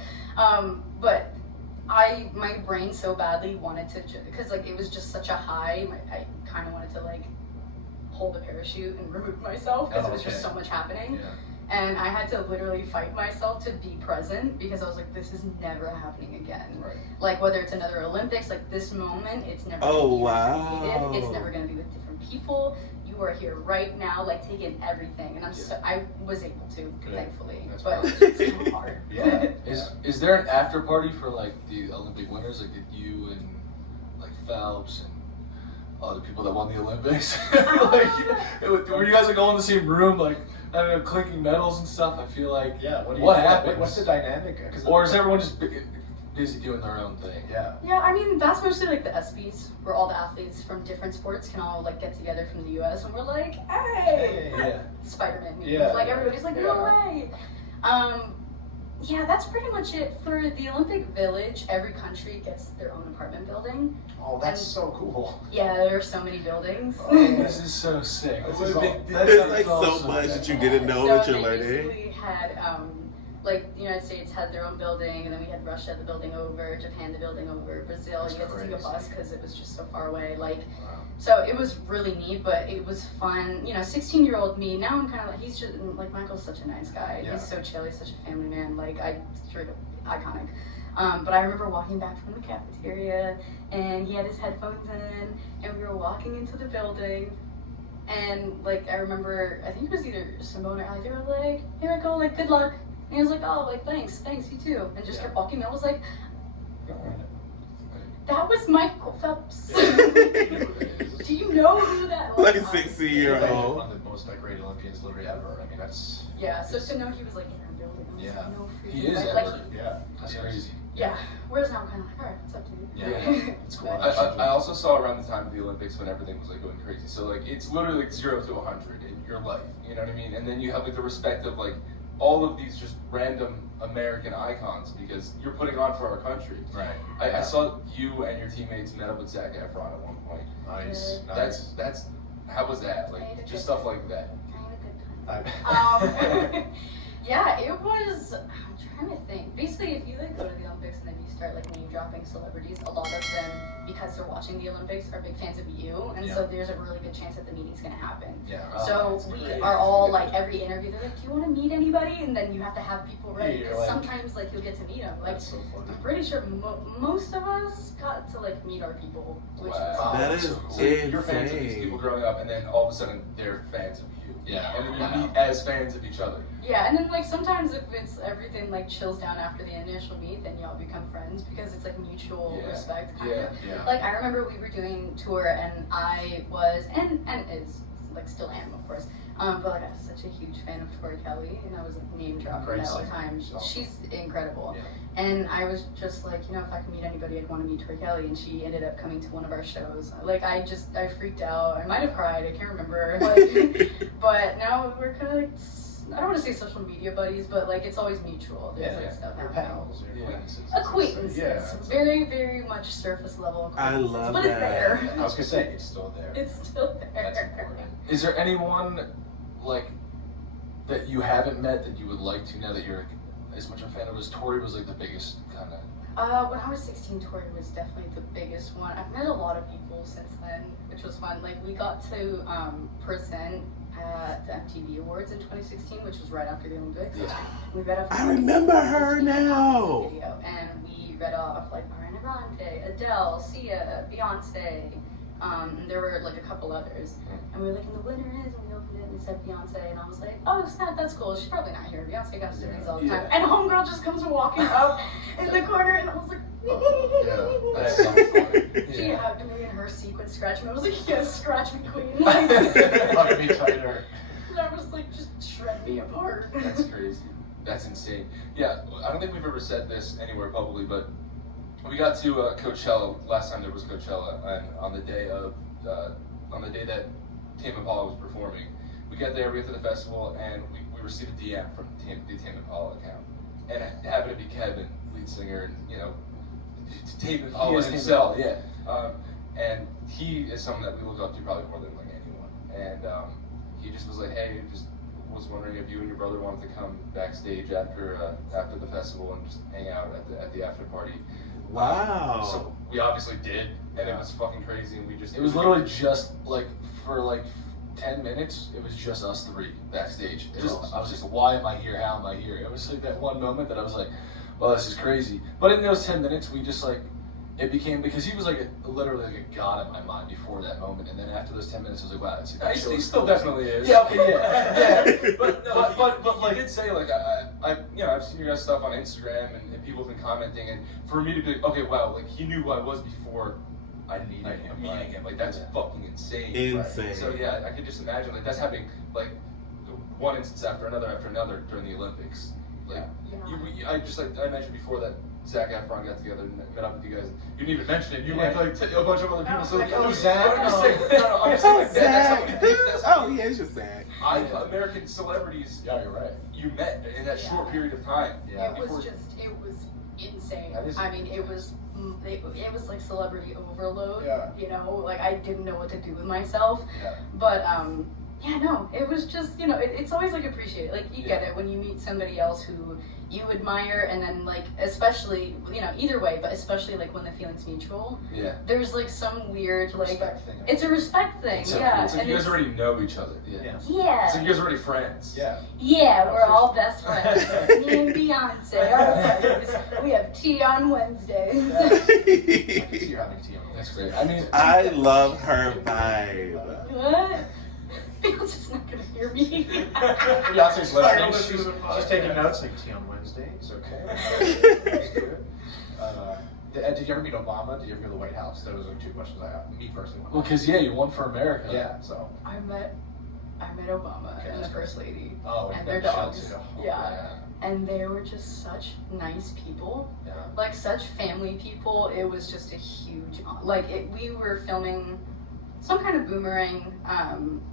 my brain so badly wanted to, because like it was just such a high. I kind of wanted to like hold the parachute and remove myself because it was just so much happening. Yeah. And I had to literally fight myself to be present because I was like, this is never happening again. Right. Like whether it's another Olympics, like this moment, it's never Oh, gonna be wow. repeated. It's never gonna be with different people. You are here right now, like taking everything. And I was able to, Good. thankfully. That's But perfect. it's so hard. Yeah. Is there an after party for like the Olympic winners? Like did you and like Phelps and other people that won the Olympics? Were you guys like all in the same room, like I don't know, clinking medals and stuff? I feel like what happens? What's the dynamic? Or is everyone just busy doing their own thing? Yeah. Yeah, I mean, that's mostly like the ESPYs, where all the athletes from different sports can all like get together from the US and we're like, hey! Yeah. Spider-Man memes. Yeah. Like everybody's like, no way! Yeah, that's pretty much it. For the Olympic Village, every country gets their own apartment building. Oh, that's so cool. Yeah, there are so many buildings. This is so sick. This is all- There's like so much that you didn't know that you're they learning. basically had, like the United States had their own building, and then we had Russia the building over, Japan the building over, Brazil. That's you had to take a crazy. bus because it was just so far away. Like, Wow. so it was really neat, but it was fun. You know, 16-year-old me. Now I'm kind of like, he's just like Michael's such a nice guy. Yeah. He's so chill. He's such a family man. Like straight up iconic. But I remember walking back from the cafeteria, and he had his headphones in, and we were walking into the building. And like I remember, I think it was either Simone or I. They were like, "Here I go, like good luck." And he was like, "Oh, like thanks, you too," and just kept walking. And I was like, "That was Michael Phelps." Do you know who that was? Like 16-year-old. One of the most decorated Olympians literally ever. I mean, that's. Yeah. So to know he was like in our building, I was Yeah. like, no freaking He is way. ever. Like, Yeah. That's crazy. yeah. Whereas now I'm kind of like, all right, what's up, dude? Yeah. It's cool. But- I also saw around the time of the Olympics when everything was like going crazy. So like it's literally like 0 to 100 in your life. You know what I mean? And then you have like the respect of like all of these just random American icons because you're putting on for our country. Right. I saw you and your teammates met up with Zac Efron at one point. Nice. That's how was that? Like just stuff like that. I had a good time. Yeah, it was. I'm trying to think. Basically, if you like go to the Olympics and then you start like name dropping celebrities, a lot of them, because they're watching the Olympics, are big fans of you, and so there's a really good chance that the meeting's gonna happen. Yeah. So we are all like every interview, they're like, "Do you want to meet anybody?" And then you have to have people ready. Yeah, you're Because like- sometimes like you'll get to meet them. Like That's so funny. I'm pretty sure most of us got to like meet our people, which was Wow. That That's is so cool. So you're fans of these insane. people growing up, and then all of a sudden they're fans of you. Yeah. And then you meet as fans of each other. Yeah, and then like sometimes if it's everything like chills down after the initial meet, then y'all become friends because it's like mutual Yeah. respect kind Yeah. of. Yeah. Like I remember we were doing tour and I was and is like still am of course. But like I was such a huge fan of Tori Kelly and I was like name dropping Great her all the singer. time. She's awesome. She's incredible. Yeah. And I was just like, you know, if I could meet anybody, I'd want to meet Tori Kelly, and she ended up coming to one of our shows. Like I freaked out. I might have cried. I can't remember. Like, but now we're kind of like, I don't want to say social media buddies, but like it's always mutual. There's like stuff Your happening. pals, your Yeah. acquaintances. Acquaintances, Yeah. it's- very, very much surface level I acquaintances, love but that. it's there. I was gonna say it's still there. It's still there. That's important. Is there anyone like that you haven't met that you would like to now that you're like, as much a fan of as Tori was like the biggest kind of? When I was 16, Tori was definitely the biggest one. I've met a lot of people since then, which was fun. Like we got to present at the MTV Awards in 2016, which was right after the Olympics. Yeah. We read off. I remember her now. Video, and we read off like Ariana Grande, Adele, Sia, Beyonce, And there were like a couple others. And we were like, and the winner is, and we opened it and it said Beyonce. And I was like, oh, snap, that's cool. She's probably not here. Beyonce comes to these all the time. And homegirl just comes walking up in the corner, and I was like, That's so funny. she hugged me in her sequin, scratched me. I was like, yes, scratch me, queen. Hug me tighter. And I was like, just shred me apart. That's crazy. That's insane. Yeah, I don't think we've ever said this anywhere publicly, but we got to Coachella last time there was Coachella, and on the day that Tame Impala was performing, we got there, we went to the festival, and we received a DM from the Tame Impala account, and it happened to be Kevin, lead singer, and you know, Tame Impala himself. Yeah, and he is someone that we look up to probably more than like anyone, and he just was like, hey, just was wondering if you and your brother wanted to come backstage after the festival and just hang out at the after party. Wow. So we obviously did, and it was fucking crazy, and we just... It was literally just, like, for, like, 10 minutes, it was just us three backstage. I was just, why am I here? How am I here? It was, like, that one moment that I was like, well, this is crazy. But in those 10 minutes, we just, like, it became, because he was, like, literally, like, a god in my mind before that moment. And then after those 10 minutes, I was like, wow, that's He still definitely is. Yeah, okay, yeah. But like, he did say, like, I've seen your guys' stuff on Instagram, and people have been commenting, and for me to be like, okay, wow, like, he knew who I was before I needed him, meeting him. Like, that's fucking insane. Insane. Right? So, yeah, I could just imagine, like, that's happening, like, one instance after another during the Olympics. Like, I mentioned before that Zac Efron got together and met up with you guys. You didn't even mention it. You went to like a bunch of other people. So like, oh, Zac. I'm just saying, I'm just saying, like, that's how many people. Oh yeah, it's just Zac. American celebrities. Yeah, you're right. You met in that short period of time. Yeah. It was insane. That is I mean, it was like celebrity overload. Yeah. You know, like I didn't know what to do with myself. Yeah. But yeah, no, it was just, you know, it's always like appreciated. Like you get it when you meet somebody else who you admire, and then like especially, you know, either way, but especially like when the feeling's mutual. Yeah. There's like some weird like respect thing. it's a respect thing. So yeah. it's like and you guys already know each other. Yeah. Yeah. So you guys are already friends. Yeah. Yeah, we're all best friends. Me and Beyonce are friends. We have tea on Wednesdays. I can see you having tea on That's Wednesday. great. I mean, I love her vibe. What? Beyonce's not gonna hear me. Beyonce's listening. She's taking notes. Like tea on Wednesday. It's okay. Let's do it. Did you ever meet Obama? Did you ever go to the White House? Those are two questions I have. Me personally. Well, because, yeah, you won for America. Yeah, so. I met Obama and the First Lady Oh, and their Michelle dogs. too. Oh, Yeah. And they were just such nice people. Yeah. Like such family people. It was just a huge, like we were filming some kind of boomerang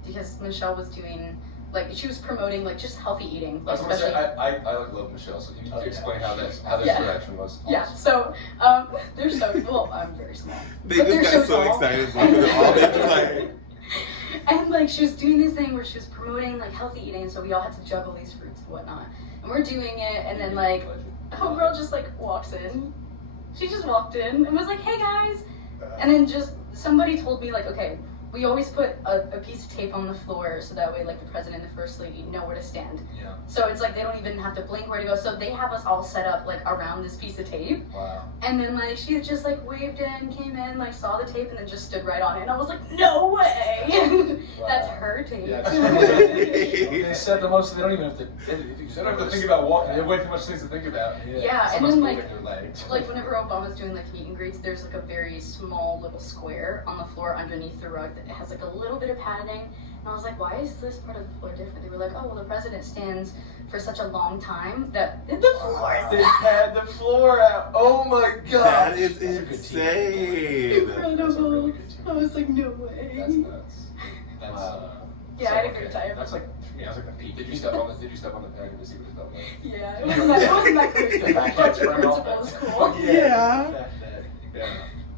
because Michelle was doing, like she was promoting like just healthy eating. I was gonna say, especially- I like love Michelle, so you need to explain how this Yeah. interaction was. Yeah, so they're so well. I'm very small. They But just they're got so tall. excited about it all. They just like, And like she was doing this thing where she was promoting like healthy eating, so we all had to juggle these fruits and whatnot. And we're doing it, and then like homegirl just like walks in. She just walked in and was like, "Hey guys," and then just somebody told me like, "Okay, we always put a piece of tape on the floor so that way like the president and the first lady know where to stand. Yeah. So it's like they don't even have to blink where to go. So they have us all set up like around this piece of tape. Wow. And then like she just like waved in, came in, like saw the tape, and then just stood right on it. And I was like, no way! That's her tape. Yeah, They said the most, they don't even have to. They don't have to think about walking. They have way too much things to think about. Yeah, and Someone's then moving like their legs. like whenever Obama's doing like meet and greets, there's like a very small little square on the floor underneath the rug that has like a little bit of padding. And I was like, why is this part of the floor different? They were like, oh well, the president stands for such a long time that the floor is They had the floor out. Oh my god. that is That's a good insane. That's a really incredible. good team. I was like, no way. That's nuts. That's Yeah, so, I had a great time. That's like for me. That's like the peak. Did you step on the back of the seat with the Yeah, it wasn't that crazy. The back But hand's the right off principle was that. cool. Yeah. Yeah.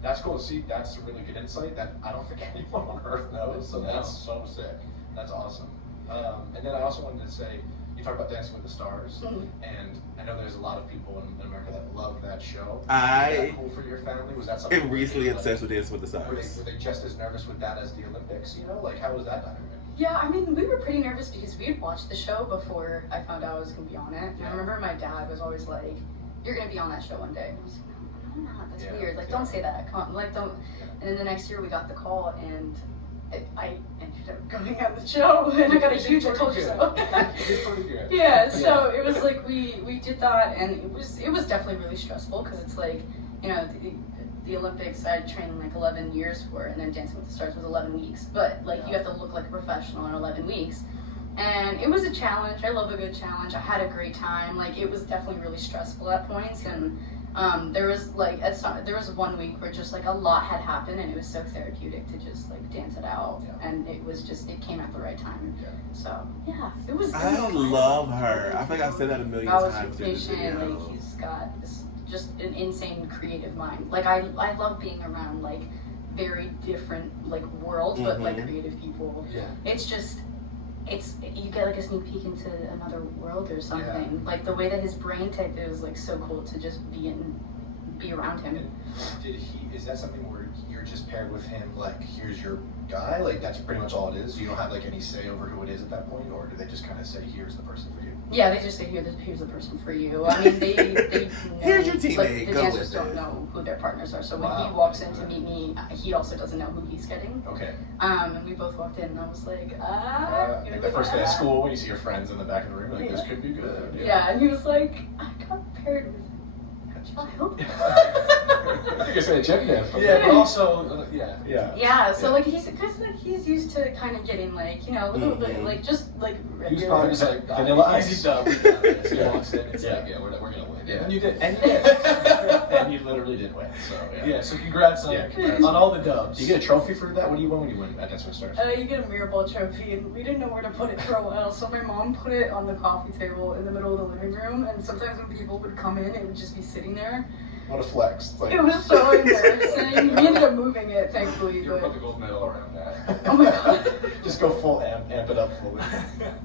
That's cool to see. That's a really good insight that I don't think anyone on earth knows. So that's so sick. That's awesome. And then I also wanted to say, you talked about Dancing with the Stars, and I know there's a lot of people in America that love that show. Was that cool for your family? Was that something? I'm recently obsessed with Dancing with the Were Stars. they just as nervous with that as the Olympics? You know, like how was that dynamic? Yeah, I mean, we were pretty nervous because we had watched the show before I found out I was going to be on it. And I remember my dad was always like, you're going to be on that show one day. And I was like, no, I'm not. That's Yeah, weird. Like, yeah. don't say that. Come on. Like, don't. Yeah. And then the next year we got the call, and I ended up going on the show, and I got a huge. I told you so. Yeah. So it was like we did that, and it was definitely really stressful because it's like, you know, the Olympics I had trained like 11 years for, and then Dancing with the Stars was 11 weeks. But like you have to look like a professional in 11 weeks. And it was a challenge. I love a good challenge. I had a great time. Like, it was definitely really stressful at points, and there was like there was 1 week where just like a lot had happened, and it was so therapeutic to just like dance it out, and it was just, it came at the right time. So yeah, it was. I love her. I think I've said that a million I was times in this patient. video. Like, he's got this, just an insane creative mind. Like I love being around like very different like worlds, but like creative people. Yeah. It's just. You get like a sneak peek into another world or something. Yeah. Like the way that his brain ticked, it was like so cool to just be around him. And is that something where you're just paired with him, like here's your guy, like that's pretty much all it is? You don't have like any say over who it is at that point, or do they just kind of say here's the person for you? Yeah, they just say here's the person for you. I mean, they know, here's your teammate. Like, the Go dancers with don't it. know who their partners are, so when he walks in to meet me, he also doesn't know who he's getting. Okay. And we both walked in, and I was like, like the first day of school when you see your friends in the back of the room, like this could be good. Yeah, and he was like, I got paired with child. I guess I checked that. Yeah, but also, Yeah, so like he's used to kind of getting like, you know, a little bit like just like he was probably just like vanilla easy ice. dub. He walks in, it's like, we're gonna win. Yeah. And you did. And you did. And you literally did win. So yeah. So congrats on all the dubs. Do you get a trophy for that? What do you win when you win at Dancing with the Stars? You get a mirror ball trophy, and we didn't know where to put it for a while, so my mom put it on the coffee table in the middle of the living room, and sometimes when people would come in, it would just be sitting there. What a flex. It's like, it was so embarrassing. We ended up moving it, thankfully. You put the gold medal around that. Oh my god. Just go full amp it up fully.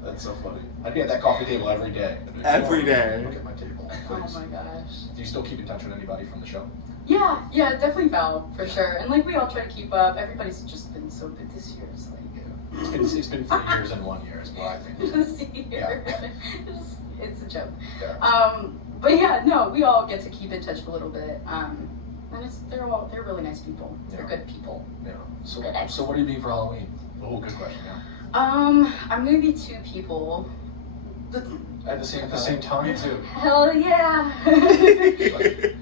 That's so funny. I'd be at that coffee table every day. Every day. Look at my table. Oh my gosh. Do you still keep in touch with anybody from the show? Yeah, definitely Val, for sure. And like we all try to keep up. Everybody's just been so good this year. It's like It's been 3 years and 1 year is what I think. this year. It's a joke. Yeah. But yeah, no, we all get to keep in touch a little bit. And they're really nice people. They're good people. Yeah. So what are you being for Halloween? Oh, good question. Yeah. I'm gonna be 2 people. At the same time? Me too. Hell yeah!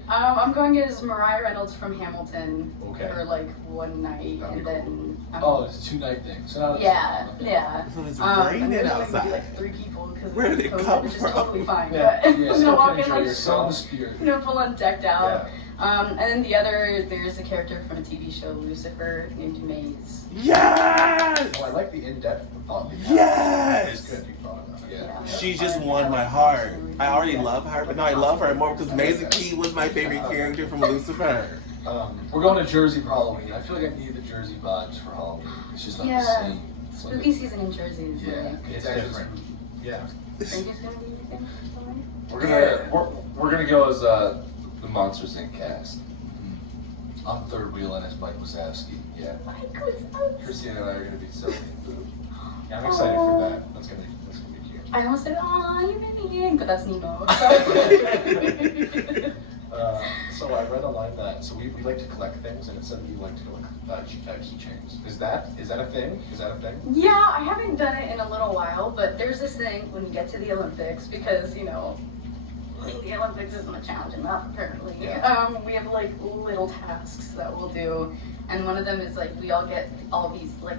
I'm going as Mariah Reynolds from Hamilton for like 1 night, and then. It's a 2-night thing. So now yeah. So it's And raining there's only outside. gonna be like 3 people because Where did it come which is from? totally fine. Yeah. But Yeah, I'm gonna walk in enjoy like yourself. The spirit. full on decked out. Yeah. And then the other, there's a character from a TV show, Lucifer, named Maze. Yes! Oh, I like the in-depth thought. Yes! It's good you thought about it. Yeah. She just won my heart. I already love her, but now I love her more because Maisie Key was my favorite character from Lucifer. We're going to Jersey for Halloween. I feel like I need the Jersey vibes for Halloween. It's just not the same. Spooky season in Jersey is like. It's different. Yeah. Think it's gonna be anything? We're gonna go as the Monsters Inc. cast. I'm third wheeling as Mike Wazowski. Yeah. Mike Wazowski. Christina and I are gonna be so boo. Yeah, I'm excited for that. That's gonna be cute. I almost said, "Aw, you made me young," but that's Nemo. So I read online that we like to collect things, and it said that you like to collect keychains. Is that a thing? Yeah, I haven't done it in a little while, but there's this thing when you get to the Olympics, because the Olympics isn't a challenge enough apparently. Yeah. We have like little tasks that we'll do, and one of them is like we all get all these like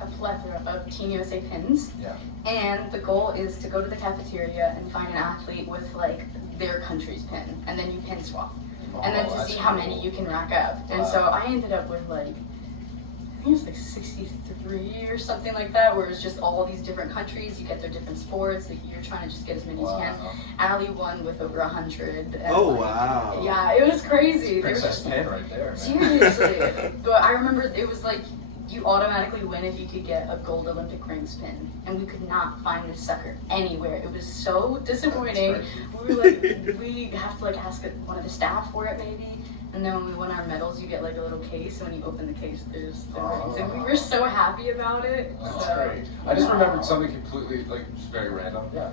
a plethora of Team USA pins. Yeah. And the goal is to go to the cafeteria and find an athlete with like their country's pin, and then you pin swap. And then to see how many you can rack up. And so I ended up with like, I think it was like 63 or something like that, where it's just all these different countries, you get their different sports, like you're trying to just get as many as you can. Allie won with over 100. And Oh, wow. Yeah, it was crazy. Princess pin right there, man. Seriously. But I remember it was like, you automatically win if you could get a gold Olympic rings pin. And we could not find this sucker anywhere. It was so disappointing. We were like, we have to like ask one of the staff for it maybe. And then when we won our medals, you get like a little case. And when you open the case, there's the rings. And we were so happy about it. That's so, great. I just remembered something completely, just very random. Yeah.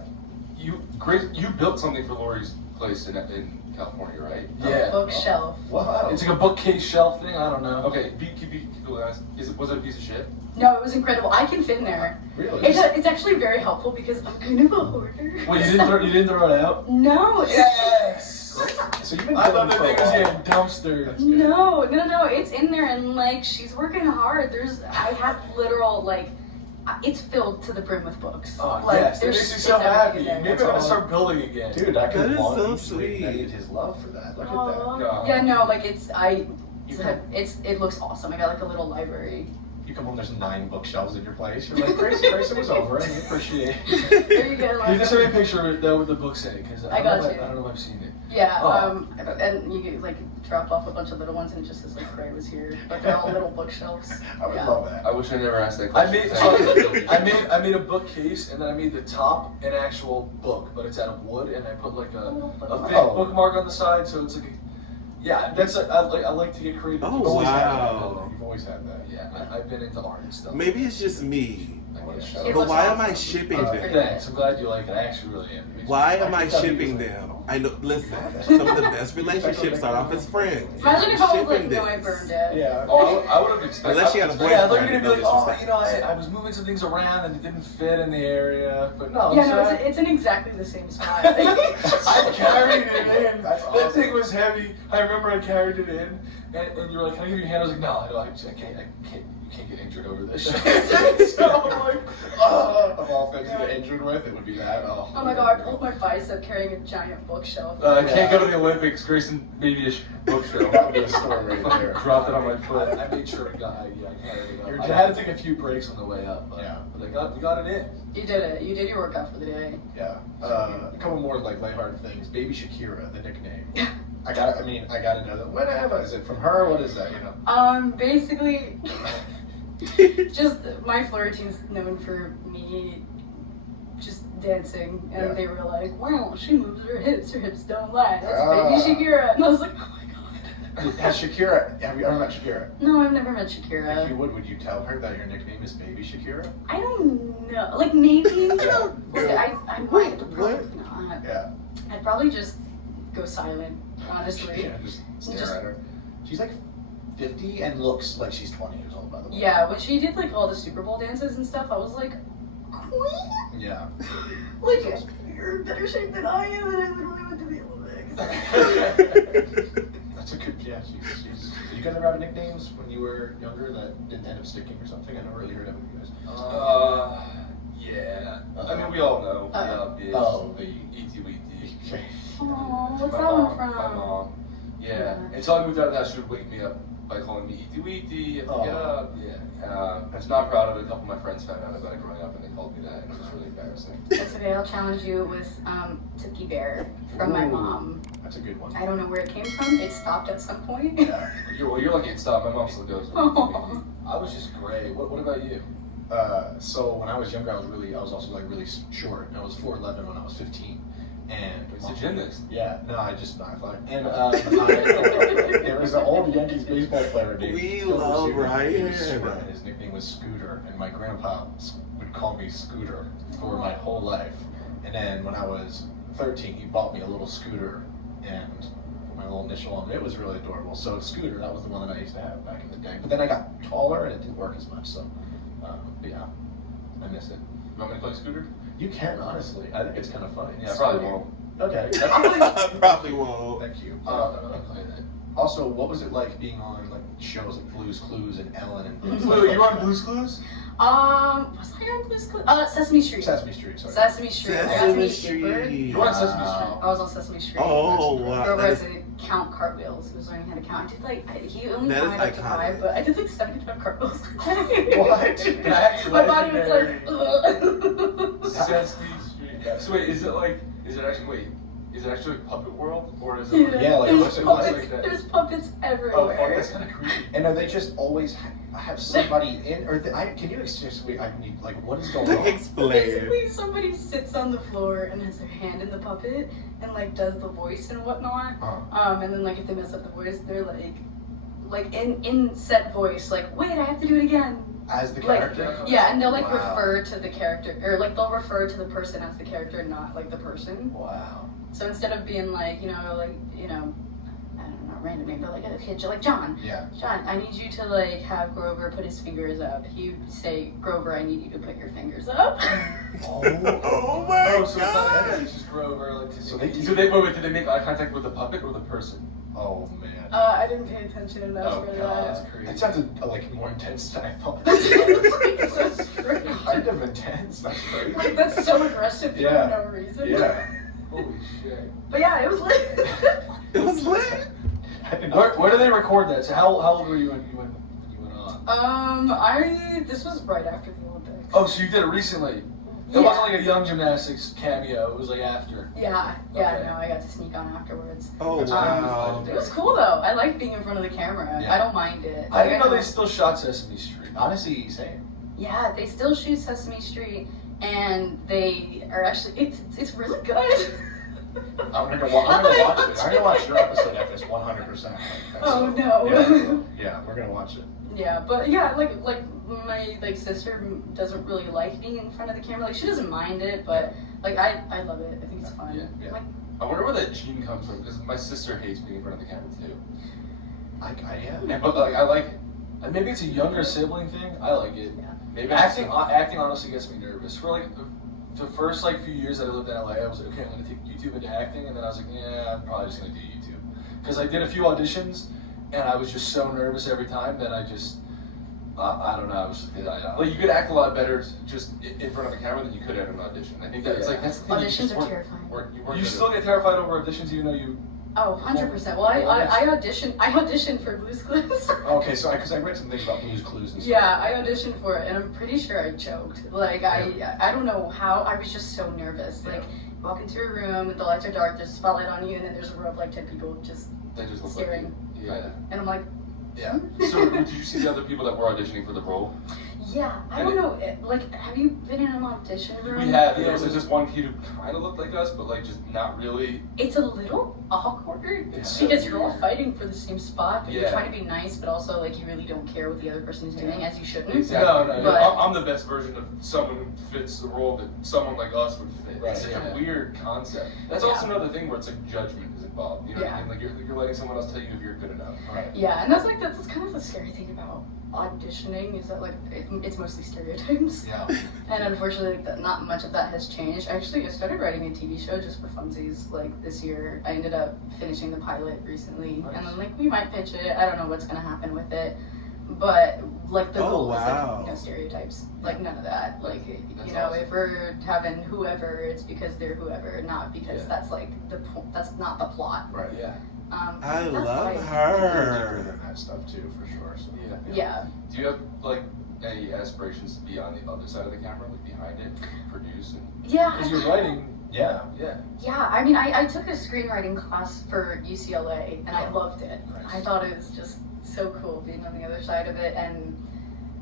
You built something for Laurie's place in California, right? Yeah. Bookshelf. Wow. It's like a bookcase shelf thing. I don't know. Okay, keep the last. Was it a piece of shit? No, it was incredible. I can fit in there. Really? It's actually very helpful because I'm kind of a hoarder. Wait, you didn't throw it out? No. Yes. So you've been I thought filming that for thing a was while. in dumpster. That's good. No, it's in there and like she's working hard. I have literal like, it's filled to the brim with books. Oh like, yes, that there's- makes me it's so everything happy. in there. Maybe That's I'm gonna all. start building again. Dude, I could That is want so you to sweet. ignite his love for that. Look at Aw. Yeah. Yeah, no, like it looks awesome. I got like a little library. that. You come home, there's 9 bookshelves in your place. You're like, Grayson was over and we appreciate There you go. Can you just send me a picture of it though with the books in it? Because I got you. I don't know if I've seen it. Yeah, Oh. and you could like drop off a bunch of little ones and it just says like Gray was here, but they're all little bookshelves. I would Yeah. love that. I wish I never asked that I question. made I made a bookcase and then I made the top an actual book, but it's out of wood and I put like a fake Oh. bookmark on the side, so it's like I like to get creative. Oh, You've always had wow. that. You've always had that. Yeah, I've been into art and stuff. Maybe it's just me. I guess. It But looks why am I awesome. shipping It's them? pretty Thanks. I'm glad you like it. I actually really am. It makes Why me- am I shipping them? I know. Listen, some of the best relationships start off as friends. Imagine if I was like, Shipping no, I this. burned it. Yeah. Oh, I would have expected. Unless you had a boyfriend. Yeah, they're gonna be like, no oh, disrespect. I was moving some things around and it didn't fit in the area, but no, Yeah, no, it's in exactly the same spot. I carried it in. That's That awesome. thing was heavy. I remember I carried it in, and you were like, "Can I give you a hand?" I was like, "No, I can't. You can't get injured over this." So I'm like, Of all things to get injured with, it would be that. Oh, Oh my god, I pulled my bicep carrying a giant bookshelf. I can't go to the Olympics. Grayson, maybe a bookshelf. That would be a story right there. Dropped it on my foot. I made sure it got. I carried it up. I had to take a few breaks on the way up, but, Yeah. but we got it in. You did it. You did your workout for the day. Yeah. A couple more like lighthearted things. Baby Shakira, the nickname. I gotta know that. Whatever. Is it from her? What is that? You know. Basically, just my floor routine's known for me just dancing, and Yeah. they were like, "Wow, she moves her hips don't lie." That's Ah. Baby Shakira, and I was like, "Oh my god." Has Shakira? Have you ever met Shakira? No, I've never met If you Shakira. would you tell her that your nickname is Baby Shakira? I don't know. Like maybe. Yeah. Like, I might. What? Probably not. Yeah. I'd probably just go silent, honestly. Yeah, just stare Just- at her. She's like 50 and looks like she's 20 years old, by the way. Yeah, when she did like all the Super Bowl dances and stuff, I was like, Queen? Yeah. Like, you're in better shape than I am, and I literally went to the Olympics. That's a good, yeah, she's, did you guys ever have nicknames when you were younger that didn't end up sticking or something? I never really heard of you guys. Yeah. I mean, we all know. Yeah, Oh, the ETWT. okay. Aw, what's My that one mom, from? My mom. Yeah. Yeah. Until I moved out of the house, she would wake me up by calling me ETWT. You have to get Oh. up. Yeah. I'm not proud of it. A couple of my friends found out about it growing up and they called me that, and it was really embarrassing. That's okay, I'll challenge you with Tookie Bear from my Ooh. mom. That's a good one. I don't know where it came from. It stopped at some point. Yeah. You're lucky it stopped. My mom still goes. Aw. I was just great. What about you? So when I was younger, I was also like really short. I was 4'11" when I was 15, and It's a gymnast. yeah, no, I fly. And there was an old Yankees baseball player named We Phil love Scooter. Ryan. He was short, and his nickname was Scooter, and my grandpa would call me Scooter for my whole life. And then when I was 13, he bought me a little scooter and put my little initial on it. It was really adorable. So Scooter, that was the one that I used to have back in the day. But then I got taller and it didn't work as much. So but yeah, I miss it. You want me to play Scooter? You can, honestly. I think it's kind of funny. Yeah, I probably won't. Okay. Probably won't. Thank you. I don't play that. Also, what was it like being on like shows like Blue's Clues and Ellen and Wait, you were on Blue's Clues? Was I on Blue's Clues? Sesame Street. Sesame Street? Sorry. Sesame Street. I got to Sesame meet Skipper. Street. You were on Sesame I Street. was on Sesame Street. Oh, Girl wow. That where I is, had to count cartwheels. He was learning how to count. I did like, he only That is counted up to iconic. 5, but I did like 75 cartwhels. What? That's My body was legendary. like, ugh. Sesame Street. So wait, is it actually Puppet World, or is it? Yeah, like, there's what's it puppets, like that? there's puppets Oh, everywhere. fuck, that's kind of creepy. And are they just always have somebody in, or can you seriously? I need like what is going on? Explain. Basically, somebody sits on the floor and has their hand in the puppet and like does the voice and whatnot. And then like if they mess up the voice, they're like in set voice, like wait, I have to do it again. As the Like, character. yeah, and they'll like Wow. refer to the character, or like they'll refer to the person as the character, not like the person. Wow. So instead of being like, I don't know, random name, but like a kid, like John. Yeah. John, I need you to like have Grover put his fingers up. He would say, Grover, I need you to put your fingers up. Oh my Oh, so it's not god! it's just Grover. Like, So they did they make eye contact with the puppet or the person? Oh man. I didn't pay attention enough Oh, for God. that's that. crazy. That sounded like more intense than I thought. It's so strange. Kind of intense. That's crazy. Like that's so aggressive for Yeah. no reason. Yeah. Holy shit. But yeah, it was lit. It was lit. I did not- Where do they record that? So how old were you when you went on? This was right after the Olympics. Oh, so you did it recently. It Yeah. wasn't like a Young Gymnastics cameo. It was like after. Yeah, Okay. no, I got to sneak on afterwards. Oh That's wow. It was cool though. I like being in front of the camera. Yeah. I don't mind it. I didn't Like, know they still shot Sesame Street. Honestly, same. Yeah, they still shoot Sesame Street, and they are actually it's really good. I'm gonna watch it. I'm gonna watch your episode after this 100%. Oh no. Yeah, we're gonna watch it. Yeah, but yeah, like my sister doesn't really like being in front of the camera. Like she doesn't mind it, but like I love it. I think it's fun. Yeah. Like, I wonder where that gene comes from because my sister hates being in front of the camera too. Yeah. But like I like it. And maybe it's a younger sibling thing. I like it. yeah. Maybe Acting honestly gets me nervous. For like the first few years that I lived in LA, I was like, okay, I'm gonna take YouTube into acting, and then I was like, yeah, I'm probably just gonna do YouTube because I did a few auditions, and I was just so nervous every time that I just I don't know. I was Like you could act a lot better just in front of the camera than you could at an audition. I think that's Yeah. like that's the thing. You Auditions just are weren't- terrifying. weren't you good still at. get terrified over auditions, even though you. Oh, 100%. Well, I auditioned for Blue's Clues. Okay, so because I read some things about Blue's Clues and stuff. Yeah, I auditioned for it, and I'm pretty sure I choked. Like I don't know how. I was just so nervous. Like you walk into a room, the lights are dark, there's a spotlight on you, and then there's a row of like 10 people just They just look staring. like you. Yeah. And I'm like, Yeah. So did you see the other people that were auditioning for the role? yeah, I don't know. Like, have you been in an audition room? We have. There was just one kid who kind of looked like us, but like just not really. It's a little awkward It's because so you're all weird. fighting for the same spot, but you're Yeah. trying to be nice, but also like you really don't care what the other person is doing, as you shouldn't. Exactly. No, but- I'm the best version of someone who fits the role that someone like us would fit. Right, It's such yeah. a weird concept. That's Yeah. also another thing where it's like judgment is involved. You know what I Yeah. mean? Like you're letting someone else tell you if you're good enough. Right. Yeah, and that's kind of the scary thing about auditioning is that like it's mostly stereotypes. Yeah. And unfortunately, like, not much of that has changed. Actually, I started writing a TV show just for funsies. Like this year, I ended up finishing the pilot recently, Nice. and then like we might pitch it. I don't know what's gonna happen with it, but like the Oh, goal wow. is like no stereotypes, like none of that. Like That's you know, awesome. if we're having whoever, it's because they're whoever, not because Yeah. that's like that's not the plot. Right. Yeah. I that's love why- Deeper her. than that stuff too, for sure. So. Yeah. Do you have like any aspirations to be on the other side of the camera, like behind it, produce and? Yeah. Because you're writing. Yeah. Yeah. Yeah, I mean, I took a screenwriting class for UCLA, and I loved it. Nice. I thought it was just so cool being on the other side of it, and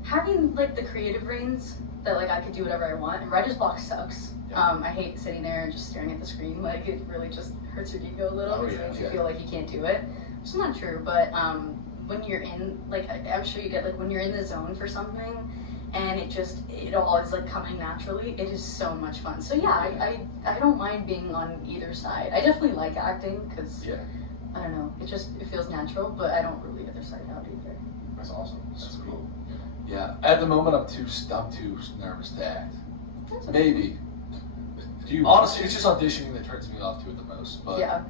having like the creative reins that like I could do whatever I want. Writer's block sucks. Yeah. I hate sitting there and just staring at the screen. Like it really just hurts your ego a little Oh, because it yeah, makes you yeah. feel like you can't do it. Which is not true, but when you're in like I'm sure you get like when you're in the zone for something. And it all is like coming naturally. It is so much fun. So yeah, I don't mind being on either side. I definitely like acting because Yeah. I don't know. It feels natural, but I don't really other side out either. That's awesome. That's cool. Yeah. At the moment, I'm too nervous to act. That's okay. Maybe. Do you Honestly, it's just auditioning that turns me off to it the most. But Yeah.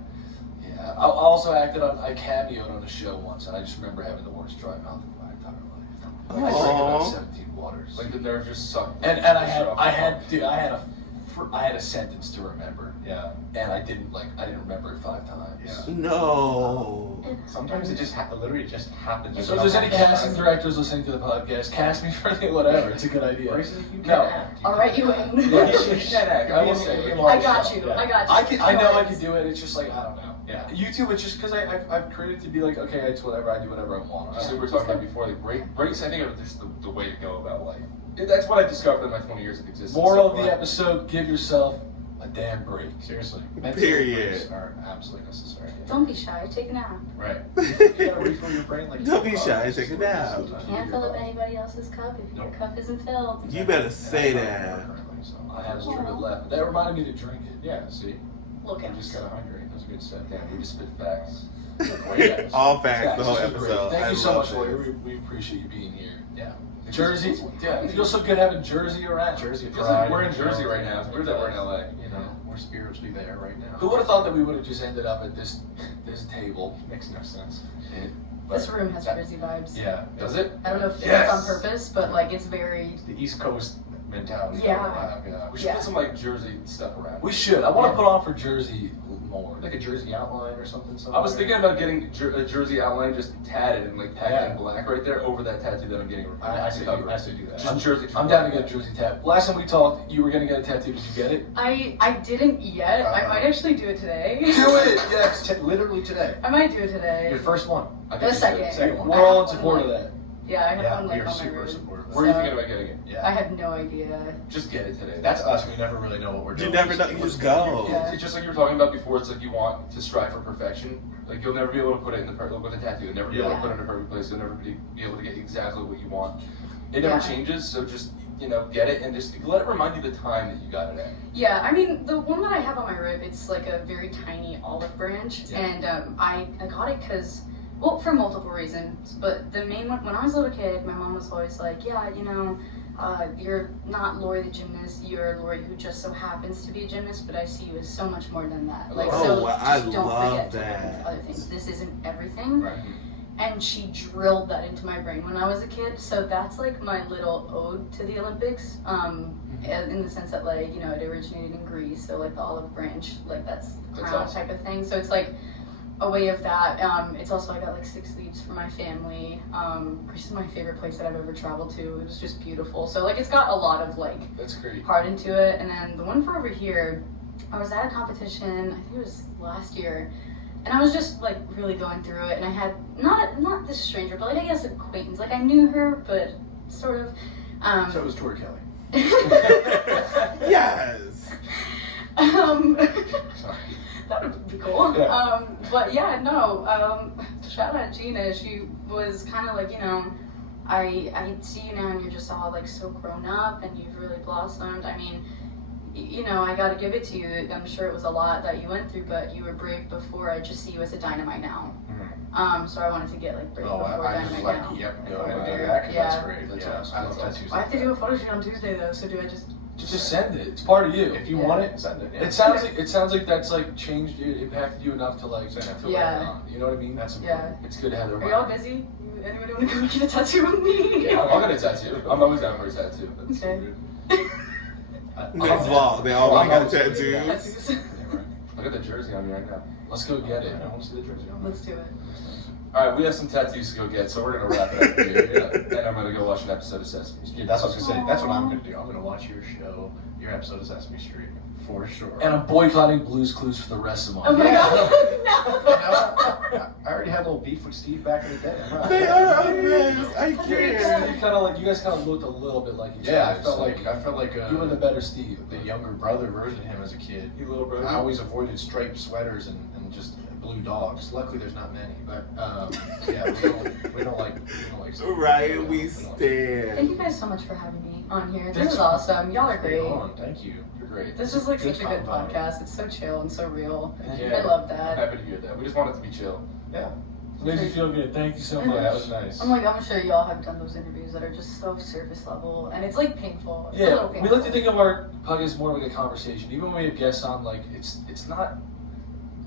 yeah. I also acted on. I cameoed on a show once, and I just remember having the worst dry mouth of my entire life. I drank about Aw. 17 waters. Like the nerve just sucked. And I had a sentence to remember, Yeah. and I didn't remember it 5 times. Yeah. No. Sometimes it just literally just happens. So if there's any casting directors listening to the podcast, cast me for the whatever. It's a good idea. Braces, you No. can act. I'll write you in. Yeah. You can act. I will say. I got you. I got you. I know I can do it. It's just like I don't know. Yeah. YouTube, it's just because I've created to be like, okay, it's whatever. I do whatever I want. Just like we were talking about before, like breaks, I think are just the way to go about life. That's what I discovered in my 20 years of existence. Moral of So, the episode: give yourself a damn break. Seriously. Period. Breaks are absolutely necessary. Don't be shy. Take a nap. Right. You gotta refill your brain like. Don't be shy, take a nap. Sometimes Can't you fill do up anybody else's cup if your Nope. cup isn't filled. You better say that. I have a little bit left. That reminded me to drink it. Yeah, see? Look I'm at just kind of hungry. That was a good set. Damn, we just spit facts. All facts, the whole this is great. episode. Thank I you so love much, Laurie. this. We appreciate you being here. Yeah. Jersey, yeah, it feels so good having Jersey around. Jersey Feels pride. like we're in Jersey right now. It's weird that we're in LA. You know, we're spiritually there right now. Who would have thought that we would have just ended up at this table? Makes no sense. this room has Jersey vibes. Yeah. Does it? I don't know if Yes. it's on purpose, but like it's very. The East Coast mentality. Yeah. that we have, yeah. We should Yeah. put some like Jersey stuff around. We should. I want to put on for Jersey more. Like a Jersey outline or something. I was thinking about getting a Jersey outline just tatted and like tagged Yeah. in black right there over that tattoo that I'm getting. I say do that. Just Jersey. I'm down to get a Jersey tat. Last time we talked, you were gonna get a tattoo. Did you get it? I didn't yet. I might actually do it today. Do it. Yes. Literally today. I might do it today. Your first one. I The think you should. second. Second one. We're all in support of that. Yeah, I have Yeah, one we like are on my super room. supportive. Where are you So- thinking about getting it? Yeah. I have no idea. Just get it today. That's us. We never really know what we're You doing. never know, you just go. Yeah. It's just like you were talking about before. It's like you want to strive for perfection. Like you'll never be able to put it in the with a tattoo. You'll never be able to Yeah. put it in a perfect place. You'll never be able to get exactly what you want. It never Yeah. changes. So just get it and just let it remind you the time that you got it at. Yeah, I mean the one that I have on my rib, it's like a very tiny olive branch, Yeah. and I got it because. Well, for multiple reasons, but the main one, when I was a little kid, my mom was always like, yeah, you're not Laurie the gymnast, you're Laurie who just so happens to be a gymnast, but I see you as so much more than that. Like, Oh, so wow, I just don't love forget to that. learn other things. This isn't everything. Right. And she drilled that into my brain when I was a kid, so that's like my little ode to the Olympics, in the sense that like, it originated in Greece, so like the olive branch, like that's the crown awesome. type of thing, so it's like a way of that. It's also, I got like 6 leaves for my family. Greece is my favorite place that I've ever traveled to. It was just beautiful. So like, it's got a lot of like That's great. heart into it. And then the one for over here, I was at a competition, I think it was last year, and I was just like really going through it. And I had not this stranger, but like I guess acquaintance. Like I knew her, but sort of. So it was Tori Kelly. Yes. Sorry. That would be cool. Yeah. But yeah, no. Shout out Gina. She was kind of like, I see you now and you're just all like so grown up and you've really blossomed. I mean, I got to give it to you. I'm sure it was a lot that you went through, but you were brave before. I just see you as a dynamite now. So I wanted to get like brave Oh, before I just dynamite like, now. yep, go ahead and do Yeah. that because Yeah. that's great. That's Yeah, awesome. I love That's tattoos. I have to do a photo shoot on Tuesday though, so do I just? Just send it. It's part of you. If you Yeah. want it, send it. Yeah. It sounds like that's like changed you, impacted you enough to like Send it. to Yeah. let it on. You know what I mean? That's Yeah. important. It's good to have the Are y'all reminder. busy? Anybody want to go get a tattoo with me? Yeah, I'll get a tattoo. I'm always down for a tattoo. That's so Okay. weird. Next vlog, they all got tattoos. Tattoos. Look at the jersey on me right now. Let's go get it. I want to see the jersey on Let's do it. All right, we have some tattoos to go get, so we're gonna wrap it up here, and I'm gonna go watch an episode of Sesame Street. Yeah, that's what I was gonna say. That's what I'm gonna do. I'm gonna watch your show, your episode of Sesame Street, for sure. And I'm boycotting Blue's Clues for the rest of my Oh my life. god, no! I already had a little beef with Steve back in the day. They are a mess. I You can't. you guys kind of looked a little bit like each Yeah, other. I felt like you were the better Steve. the younger brother version of him as a kid. You little brother. I always avoided striped sweaters and just blue dogs. Luckily, there's not many, but yeah, we don't like. Right, we Thank stand. you guys so much for having me on here. This Thanks is for- awesome. Y'all are great. Thank you. You're great. This is like Good such a good combo. podcast. It's so chill and so real. Yeah. I love I'm that. happy to hear that. We just want it to be chill. Yeah. Makes me feel good. Thank you so Yeah, much. Yeah, that was nice. I'm sure y'all have done those interviews that are just so surface level, and it's like painful. It's a Yeah, little we painful. like to think of our podcast more like a conversation. Even when we have guests on, like it's not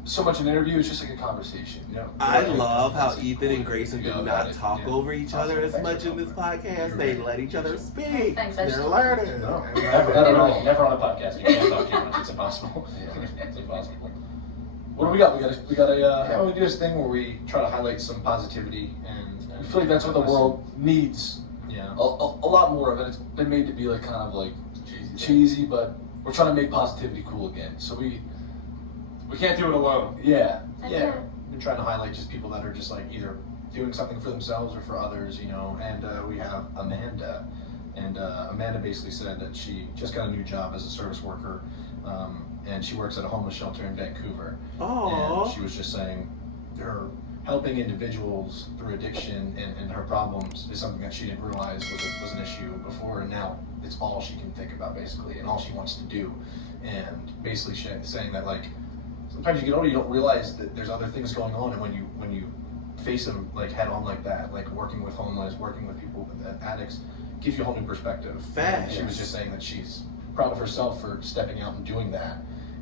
so much an interview; it's just like a conversation. Yeah. I love how Ethan and Grayson do Yeah, not yeah. talk over each other as Thanks much for in this coming. podcast. They let each other speak. Thanks, I They're just- learning. No, I never, don't know. never on a podcast. You can't talk too much. It's impossible. It's impossible. What do we got? We got a. Yeah, we do this thing where we try to highlight some positivity and I feel like that's what the world needs. Yeah. A lot more of it. It's been made to be like kind of like cheesy, but we're trying to make positivity cool again. So we can't do it alone. yeah. Yeah. Been trying to highlight just people that are just like either doing something for themselves or for others, And we have Amanda, and Amanda basically said that she just got a new job as a service worker, and she works at a homeless shelter in Vancouver. Aww. And she was just saying her helping individuals through addiction and her problems is something that she didn't realize was an issue before, and now it's all she can think about basically, and all she wants to do. And basically saying that like sometimes you get older, you don't realize that there's other things going on, and when you face them like head on like that, like working with homeless, working with people with addicts, gives you a whole new perspective. Fact. And she was just saying that she's proud of herself for stepping out and doing that.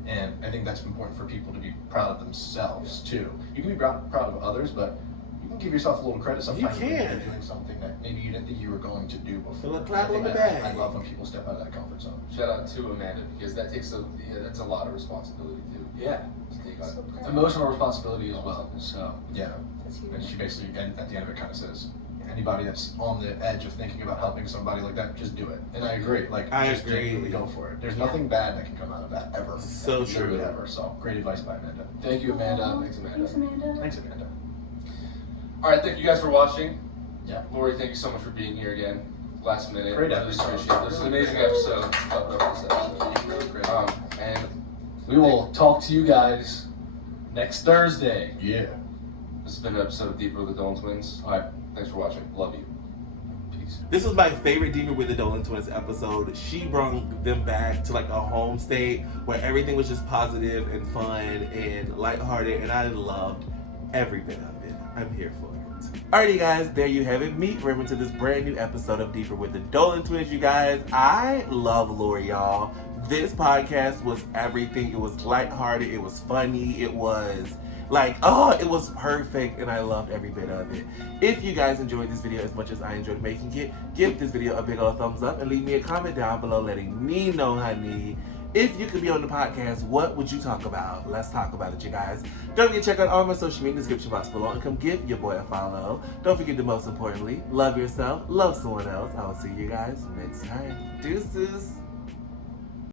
And I think that's important for people to be proud of themselves too. You can be proud of others, but you can give yourself a little credit sometimes You when can. you're doing something that maybe you didn't think you were going to do before. Feel a clap I think on the back. I love when people step out of that comfort zone. Shout out to Amanda, because that's a lot of responsibility too. Yeah. To take on. So proud. Emotional responsibility as well. So Yeah. That's huge. And she basically, and at the end of it, kind of says, anybody that's on the edge of thinking about helping somebody like that, just do it. And I agree. Like, I just agree. genuinely go for it. There's nothing bad that can come out of that ever. So Literally true. ever. So great advice by Amanda. thank you, Amanda. Thanks, Amanda. Thanks, Amanda. Thanks, Amanda. All right, thank you guys for watching. Yeah. Lori, thank you so much for being here again. Last minute. Great Really episode. appreciate it. This is an amazing episode. Love this episode. Really great. And We will talk to you guys next Thursday. Yeah. this has been an episode of Deeper with the Dolan Twins. All right. Thanks for watching. Love you. Peace. This was my favorite Deeper with the Dolan Twins episode. She brought them back to like a home state where everything was just positive and fun and lighthearted, and I loved every bit of it. I'm here for it. Alrighty guys, there you have it. Meet Raven to this brand new episode of Deeper with the Dolan Twins, you guys. I love Lori, y'all. This podcast was everything. It was lighthearted, it was funny, it was like, oh, it was perfect, and I loved every bit of it. If you guys enjoyed this video as much as I enjoyed making it, give this video a big old thumbs up and leave me a comment down below letting me know, honey, if you could be on the podcast, what would you talk about? Let's talk about it, you guys. Don't forget to check out all my social media description box below and come give your boy a follow. Don't forget to, most importantly, love yourself, love someone else. I will see you guys next time. Deuces.